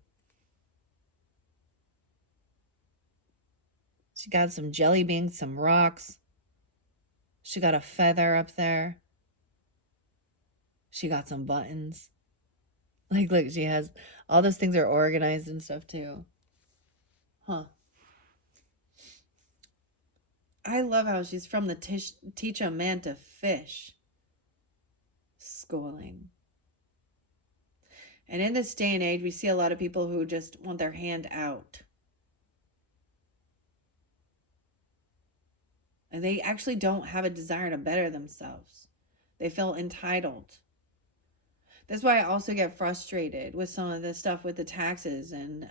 She got some jelly beans, some rocks. She got a feather up there. She got some buttons. Like, look, she has all those things are organized and stuff too. Huh. I love how she's from the teach a man to fish schooling. And in this day and age, we see a lot of people who just want their hand out. And they actually don't have a desire to better themselves. They feel entitled. That's why I also get frustrated with some of the stuff with the taxes. And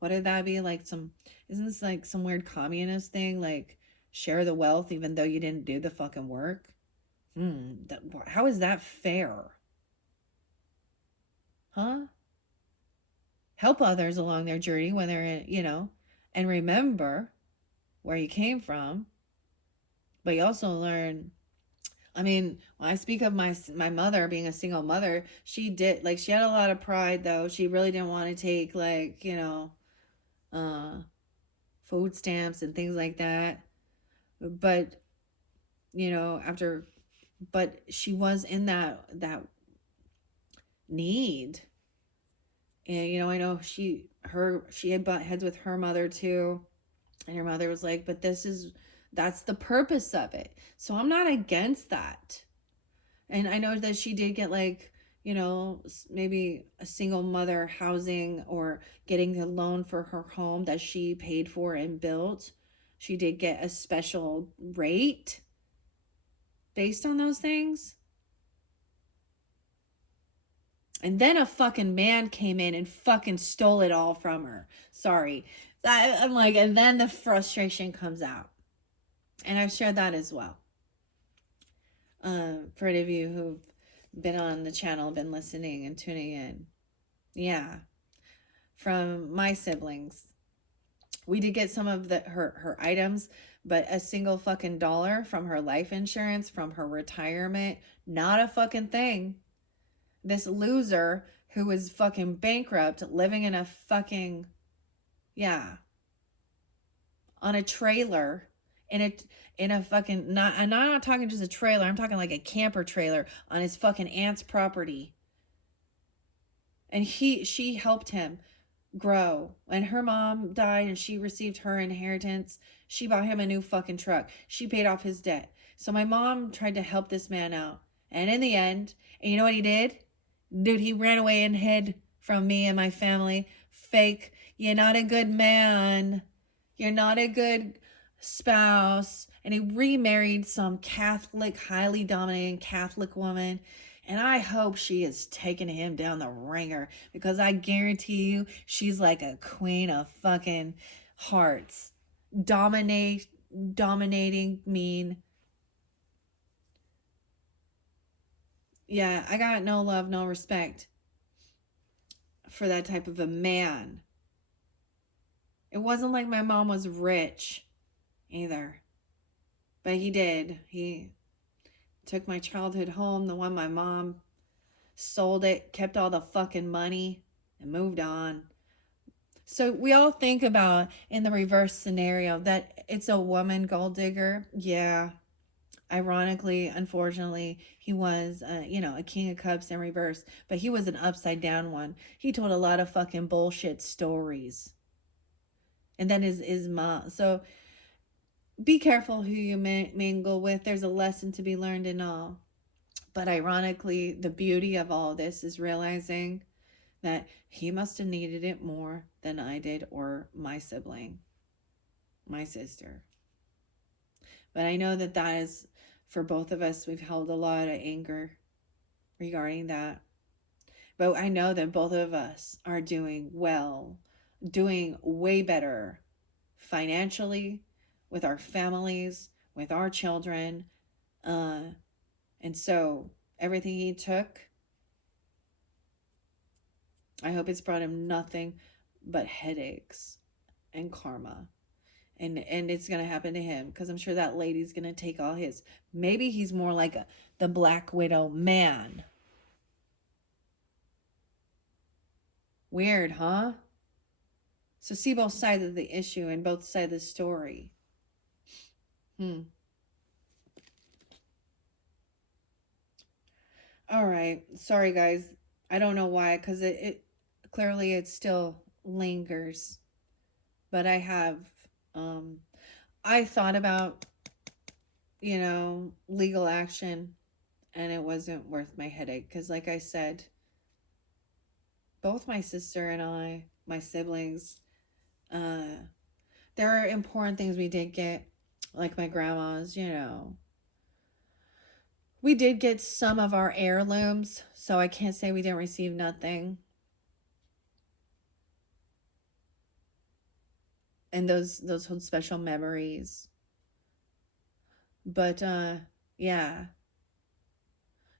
what did that be? Like isn't this like some weird communist thing? Like share the wealth even though you didn't do the fucking work? How is that fair? Huh? Help others along their journey when they're in, and remember where you came from. But you also learn, I mean, when I speak of my mother being a single mother, she did, like, she had a lot of pride, though. She really didn't want to take, like, food stamps and things like that. But, but she was in that need. And, I know she had butt heads with her mother, too. And her mother was like, but that's the purpose of it. So I'm not against that. And I know that she did get, like, maybe a single mother housing or getting a loan for her home that she paid for and built. She did get a special rate based on those things. And then a fucking man came in and fucking stole it all from her. Sorry. I'm like, and then the frustration comes out. And I've shared that as well. For any of you who've been on the channel, been listening and tuning in. Yeah. From my siblings. We did get some of her items, but a single fucking dollar from her life insurance, from her retirement, not a fucking thing. This loser who was fucking bankrupt, living in a fucking, on a trailer, in a fucking, I'm not talking just a trailer, I'm talking like a camper trailer on his fucking aunt's property. And she helped him grow. When her mom died and she received her inheritance, she bought him a new fucking truck. She paid off his debt. So my mom tried to help this man out. And in the end, and you know what he did? Dude, he ran away and hid from me and my family. Fake. You're not a good man. You're not a good spouse. And he remarried some Catholic, highly dominating Catholic woman. And I hope she is taking him down the ringer, because I guarantee you she's like a queen of fucking hearts. Dominating, mean. Yeah, I got no love, no respect for that type of a man. It wasn't like my mom was rich either. But he did. He took my childhood home, the one my mom sold it, kept all the fucking money, and moved on. So we all think about in the reverse scenario that it's a woman gold digger. Yeah. Ironically, unfortunately, he was, a king of cups in reverse, but he was an upside down one. He told a lot of fucking bullshit stories. And then his mom. So be careful who you mingle with. There's a lesson to be learned in all. But ironically, the beauty of all this is realizing that he must have needed it more than I did or my sibling, my sister. But I know that that is, for both of us, we've held a lot of anger regarding that. But I know that both of us are doing well, doing way better financially, with our families, with our children. And so everything he took, I hope it's brought him nothing but headaches and karma. And it's gonna happen to him because I'm sure that lady's gonna take all his. Maybe he's more like the Black Widow man. Weird, huh? So see both sides of the issue and both sides of the story. All right. Sorry, guys. I don't know why, because it clearly it still lingers. But I thought about, legal action, and it wasn't worth my headache. Because, like I said, both my sister and I, my siblings, there are important things we did get, like my grandma's, We did get some of our heirlooms, so I can't say we didn't receive nothing. And those hold special memories. But yeah.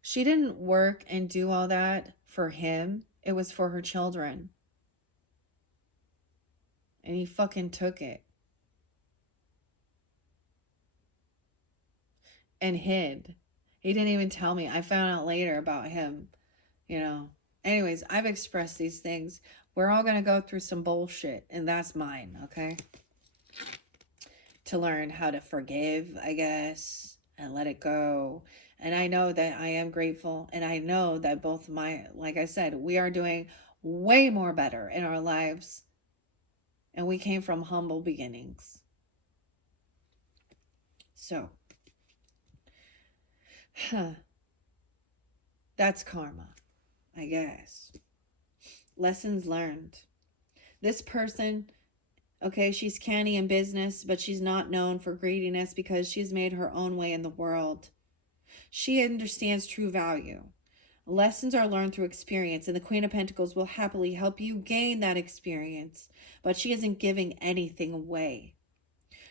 She didn't work and do all that for him. It was for her children. And he fucking took it. And hid. He didn't even tell me. I found out later about him, Anyways, I've expressed these things. We're all going to go through some bullshit, and that's mine, okay? To learn how to forgive, I guess, and let it go. And I know that I am grateful, and I know that both like I said, we are doing way more better in our lives, and we came from humble beginnings. So, that's karma, I guess. Lessons learned. This person, okay, she's canny in business, but she's not known for greediness because she's made her own way in the world. She understands true value. Lessons are learned through experience, and the Queen of Pentacles will happily help you gain that experience, but she isn't giving anything away.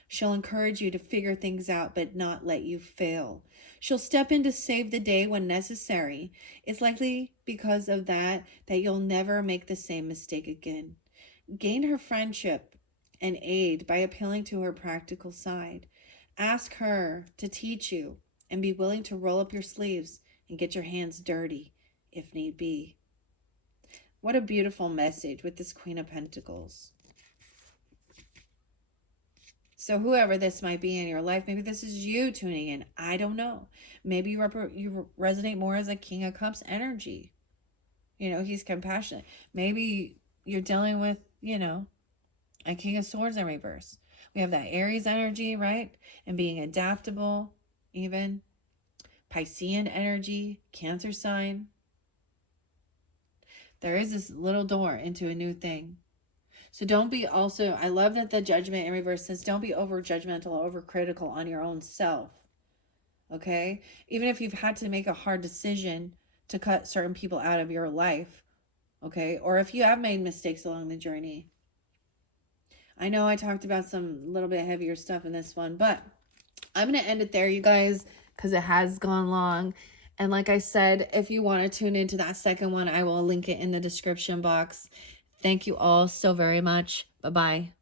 She'll encourage you to figure things out, but not let you fail. She'll step in to save the day when necessary. It's likely because of that you'll never make the same mistake again. Gain her friendship and aid by appealing to her practical side. Ask her to teach you and be willing to roll up your sleeves and get your hands dirty if need be. What a beautiful message with this Queen of Pentacles. So whoever this might be in your life, maybe this is you tuning in. I don't know. Maybe you resonate more as a King of Cups energy. He's compassionate. Maybe you're dealing with, a King of Swords in reverse. We have that Aries energy, right? And being adaptable, even. Piscean energy, Cancer sign. There is this little door into a new thing. So don't be also, I love that the Judgment in reverse says, don't be over judgmental or over critical on your own self. Okay? Even if you've had to make a hard decision to cut certain people out of your life. Okay? Or if you have made mistakes along the journey. I know I talked about some little bit heavier stuff in this one, but I'm going to end it there, you guys, because it has gone long. And like I said, if you want to tune into that second one, I will link it in the description box. Thank you all so very much. Bye-bye.